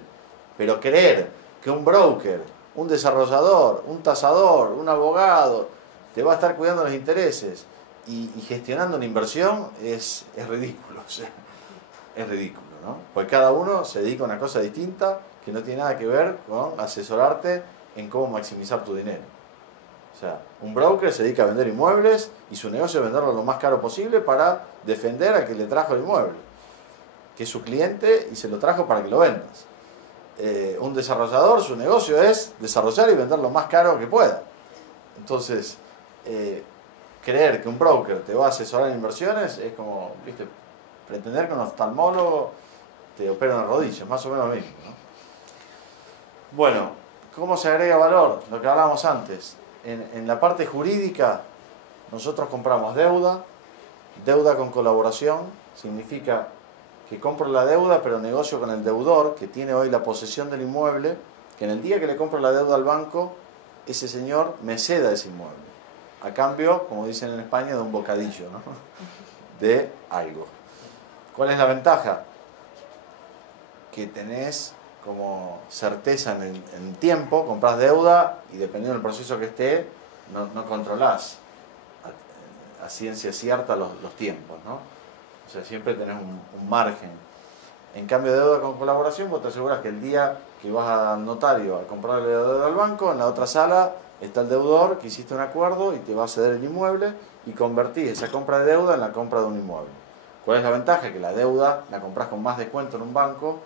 Pero creer que un broker, un desarrollador, un tasador, un abogado, te va a estar cuidando los intereses y gestionando una inversión es ridículo, o sea, es ridículo, ¿no? Porque cada uno se dedica a una cosa distinta que no tiene nada que ver con asesorarte en cómo maximizar tu dinero. O sea, un broker se dedica a vender inmuebles y su negocio es venderlo lo más caro posible para defender al que le trajo el inmueble, que es su cliente y se lo trajo para que lo vendas. Un desarrollador, su negocio es desarrollar y vender lo más caro que pueda. Entonces, creer que un broker te va a asesorar en inversiones es como, ¿viste?, pretender que un oftalmólogo te opera una rodilla, es más o menos lo mismo, ¿no? Bueno, ¿cómo se agrega valor? Lo que hablábamos antes. En la parte jurídica, nosotros compramos deuda con colaboración, significa que compro la deuda pero negocio con el deudor que tiene hoy la posesión del inmueble, que en el día que le compro la deuda al banco ese señor me ceda ese inmueble. A cambio, como dicen en España, de un bocadillo, ¿no? De algo. ¿Cuál es la ventaja? Que tenés como certeza en el tiempo, compras deuda y dependiendo del proceso que esté, no controlás a ciencia cierta los tiempos, ¿no? O sea, siempre tenés un margen. En cambio, de deuda con colaboración, vos te aseguras que el día que vas al notario a comprarle la deuda al banco, en la otra sala está el deudor que hiciste un acuerdo y te va a ceder el inmueble y convertís esa compra de deuda en la compra de un inmueble. ¿Cuál es la ventaja? Que la deuda la compras con más descuento en un banco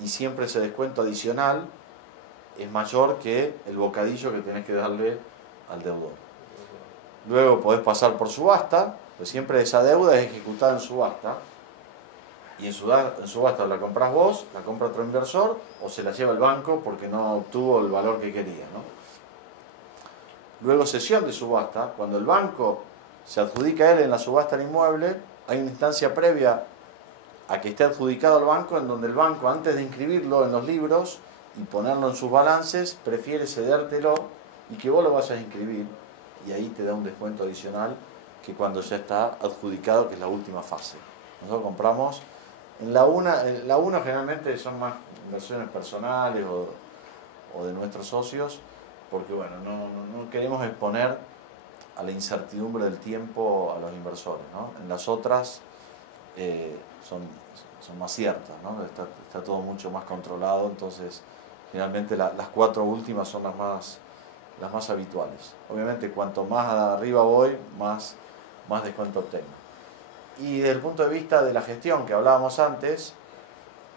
y siempre ese descuento adicional es mayor que el bocadillo que tenés que darle al deudor. Luego podés pasar por subasta, pues siempre esa deuda es ejecutada en subasta y en subasta la compras vos, la compra otro inversor o se la lleva el banco porque no obtuvo el valor que quería, ¿no? Luego cesión de subasta, cuando el banco se adjudica a él en la subasta el inmueble, hay una instancia previa a que esté adjudicado al banco en donde el banco, antes de inscribirlo en los libros y ponerlo en sus balances, prefiere cedértelo y que vos lo vayas a inscribir y ahí te da un descuento adicional que cuando ya está adjudicado, que es la última fase. Nosotros compramos en la una generalmente son más inversiones personales o de nuestros socios, porque bueno, no queremos exponer a la incertidumbre del tiempo a los inversores, ¿no? En las otras son más ciertas, ¿no? Está todo mucho más controlado, entonces generalmente las 4 últimas son las más habituales. Obviamente cuanto más arriba voy, más descuento obtengo. Y desde el punto de vista de la gestión que hablábamos antes,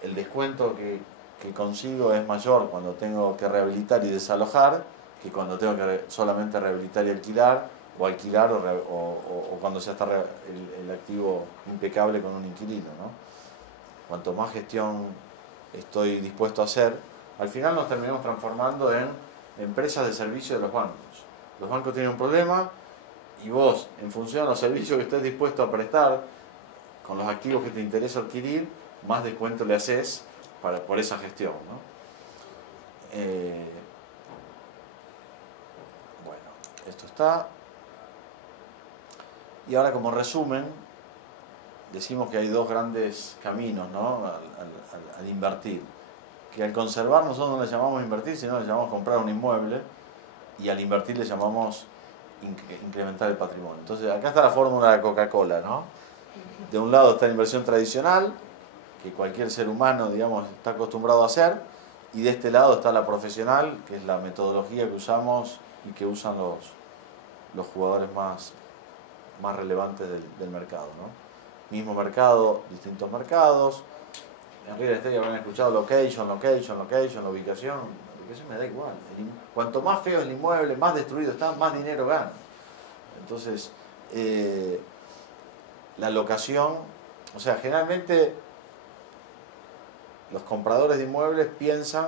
el descuento que consigo es mayor cuando tengo que rehabilitar y desalojar que cuando tengo que solamente rehabilitar y alquilar, o alquilar o cuando ya está el activo impecable con un inquilino, ¿no? Cuanto más gestión estoy dispuesto a hacer, al final nos terminamos transformando en empresas de servicio de los bancos. Los bancos tienen un problema y vos, en función de los servicios que estés dispuesto a prestar, con los activos que te interesa adquirir, más descuento le haces por esa gestión, ¿no? Bueno, esto está. Y ahora, como resumen, decimos que hay 2 grandes caminos, ¿no? al invertir. Que al conservar nosotros no le llamamos invertir, sino le llamamos comprar un inmueble, y al invertir le llamamos incrementar el patrimonio. Entonces, acá está la fórmula de Coca-Cola, ¿no? De un lado está la inversión tradicional, que cualquier ser humano, digamos, está acostumbrado a hacer, y de este lado está la profesional, que es la metodología que usamos y que usan los jugadores más relevantes del mercado, ¿no? Mismo mercado, distintos mercados. En real estate habrán escuchado location, la ubicación. La ubicación me da igual. Cuanto más feo es el inmueble, más destruido está, más dinero gana. Entonces, la locación, o sea, generalmente los compradores de inmuebles piensan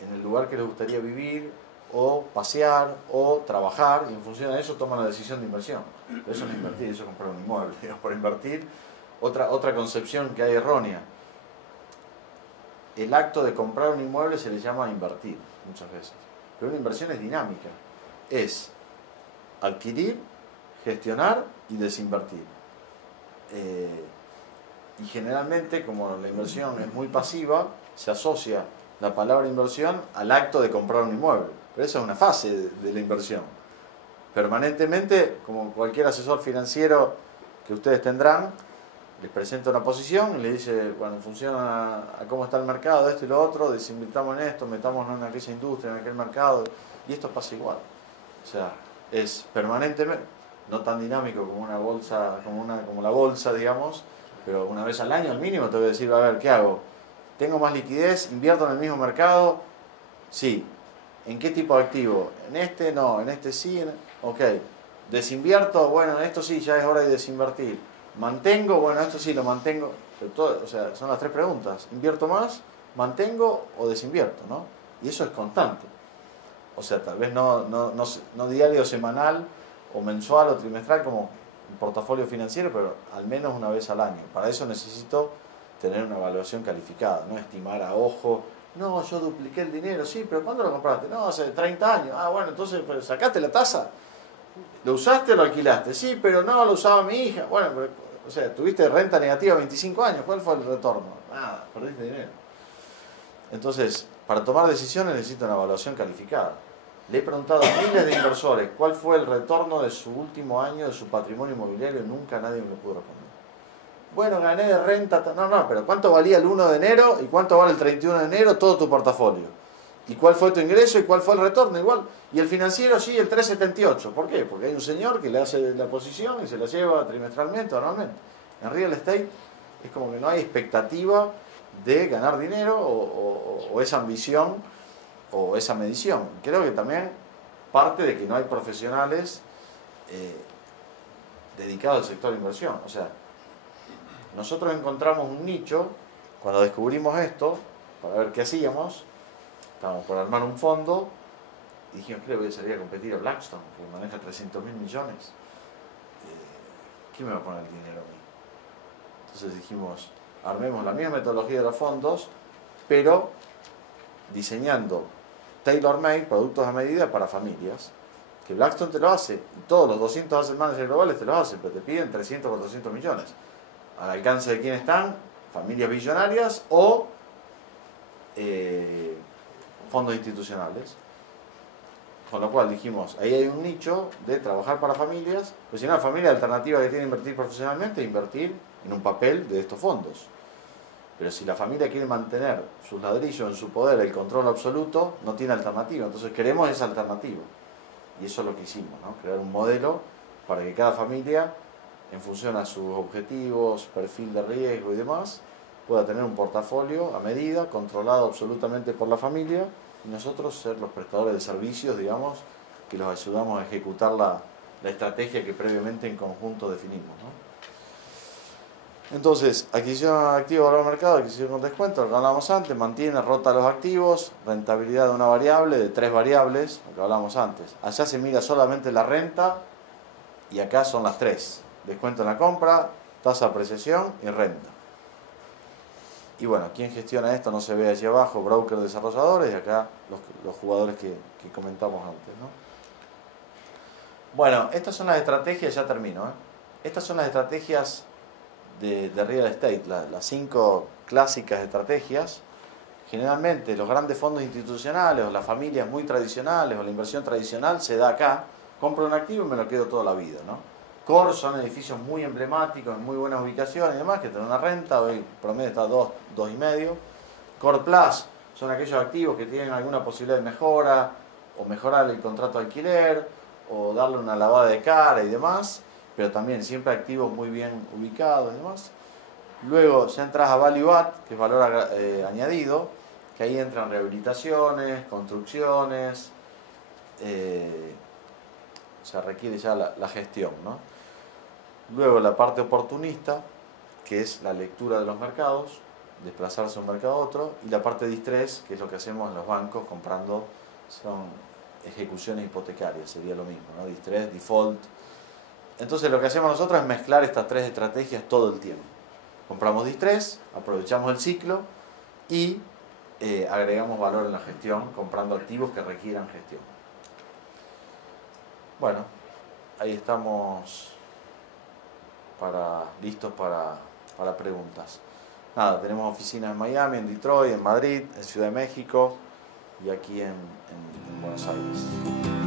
en el lugar que les gustaría vivir o pasear o trabajar y en función de eso toman la decisión de inversión. Pero eso no es invertir, eso es comprar un inmueble. Por invertir, otra concepción que hay errónea. El acto de comprar un inmueble se le llama invertir muchas veces. Pero una inversión es dinámica. Es adquirir, gestionar y desinvertir. Y generalmente, como la inversión es muy pasiva, se asocia la palabra inversión al acto de comprar un inmueble. Pero esa es una fase de la inversión. Permanentemente, como cualquier asesor financiero que ustedes tendrán, les presenta una posición y les dice, bueno, en función a cómo está el mercado, esto y lo otro, desinvirtamos en esto, metámonos en aquella industria, en aquel mercado, y esto pasa igual. O sea, es permanentemente, no tan dinámico como una bolsa, como la bolsa, digamos, pero una vez al año al mínimo te voy a decir, a ver, ¿qué hago? ¿Tengo más liquidez? ¿Invierto en el mismo mercado? Sí. ¿En qué tipo de activo? ¿En este? No. ¿En este sí? Ok. ¿Desinvierto? Bueno, en esto sí, ya es hora de desinvertir. ¿Mantengo? Bueno, esto sí lo mantengo. Pero todo, o sea, son las 3 preguntas. ¿Invierto más? ¿Mantengo o desinvierto? ¿No? Y eso es constante. O sea, tal vez no diario, semanal o mensual o trimestral como un portafolio financiero, pero al menos una vez al año. Para eso necesito tener una evaluación calificada, no estimar a ojo No, yo dupliqué el dinero. Sí, pero ¿cuándo lo compraste? No, hace 30 años. Ah, bueno, entonces, ¿pero sacaste la tasa? ¿Lo usaste o lo alquilaste? Sí, pero no, lo usaba mi hija. Bueno, pero, o sea, tuviste renta negativa 25 años. ¿Cuál fue el retorno? Nada, perdiste dinero. Entonces, para tomar decisiones necesito una evaluación calificada. Le he preguntado a miles de inversores cuál fue el retorno de su último año de su patrimonio inmobiliario y nunca nadie me pudo responder. Bueno, gané de renta. No, pero ¿cuánto valía el 1 de enero y cuánto vale el 31 de enero todo tu portafolio? ¿Y cuál fue tu ingreso y cuál fue el retorno? Igual. Y el financiero sí, el 378. ¿Por qué? Porque hay un señor que le hace la posición y se la lleva trimestralmente o anualmente. En real estate es como que no hay expectativa de ganar dinero o esa ambición o esa medición. Creo que también parte de que no hay profesionales dedicados al sector de inversión. O sea, nosotros encontramos un nicho cuando descubrimos esto para ver qué hacíamos. Estábamos por armar un fondo y dijimos, creo que voy a salir a competir a Blackstone, que maneja 300.000 millones. ¿Quién me va a poner el dinero a mí? Entonces dijimos, armemos la misma metodología de los fondos, pero diseñando tailor-made, productos a medida para familias, que Blackstone te lo hace, y todos los 200 asset managers globales te lo hacen, pero te piden 300 o 400 millones. Al alcance de quién están, familias billonarias o fondos institucionales. Con lo cual dijimos, ahí hay un nicho de trabajar para familias, pues si no, la familia alternativa que tiene invertir profesionalmente, invertir en un papel de estos fondos. Pero si la familia quiere mantener sus ladrillos en su poder, el control absoluto, no tiene alternativa. Entonces queremos esa alternativa. Y eso es lo que hicimos, ¿no? Crear un modelo para que cada familia, en función a sus objetivos, perfil de riesgo y demás, pueda tener un portafolio a medida, controlado absolutamente por la familia, y nosotros ser los prestadores de servicios, digamos, que los ayudamos a ejecutar la estrategia que previamente en conjunto definimos, ¿no? Entonces, adquisición de activos, valor de mercado, adquisición con descuento, lo que hablábamos antes, mantiene, rota los activos, rentabilidad de una variable, de 3 variables, lo que hablábamos antes. Allá se mira solamente la renta y acá son las 3. Descuento en la compra, tasa de apreciación y renta. Y bueno, ¿quién gestiona esto? No se ve allí abajo, broker, desarrolladores, y acá los jugadores que comentamos antes, ¿no? Bueno, estas son las estrategias, ya termino, ¿eh? Estas son las estrategias de real estate, las 5 clásicas estrategias. Generalmente los grandes fondos institucionales o las familias muy tradicionales o la inversión tradicional se da acá, compro un activo y me lo quedo toda la vida, ¿no? Core son edificios muy emblemáticos, en muy buenas ubicaciones y demás, que tienen una renta, hoy promedio está 2,5. Core Plus son aquellos activos que tienen alguna posibilidad de mejora, o mejorar el contrato de alquiler, o darle una lavada de cara y demás, pero también siempre activos muy bien ubicados y demás. Luego ya entras a Value Add, que es valor añadido, que ahí entran rehabilitaciones, construcciones, o sea, requiere ya la gestión, ¿no? Luego la parte oportunista, que es la lectura de los mercados, desplazarse de un mercado a otro, y la parte distress, que es lo que hacemos en los bancos comprando, son ejecuciones hipotecarias, sería lo mismo, ¿no? Distress, default. Entonces lo que hacemos nosotros es mezclar estas 3 estrategias todo el tiempo. Compramos distress, aprovechamos el ciclo y agregamos valor en la gestión comprando activos que requieran gestión. Bueno, ahí estamos listos para preguntas. Nada, tenemos oficinas en Miami, en Detroit, en Madrid, en Ciudad de México y aquí en Buenos Aires.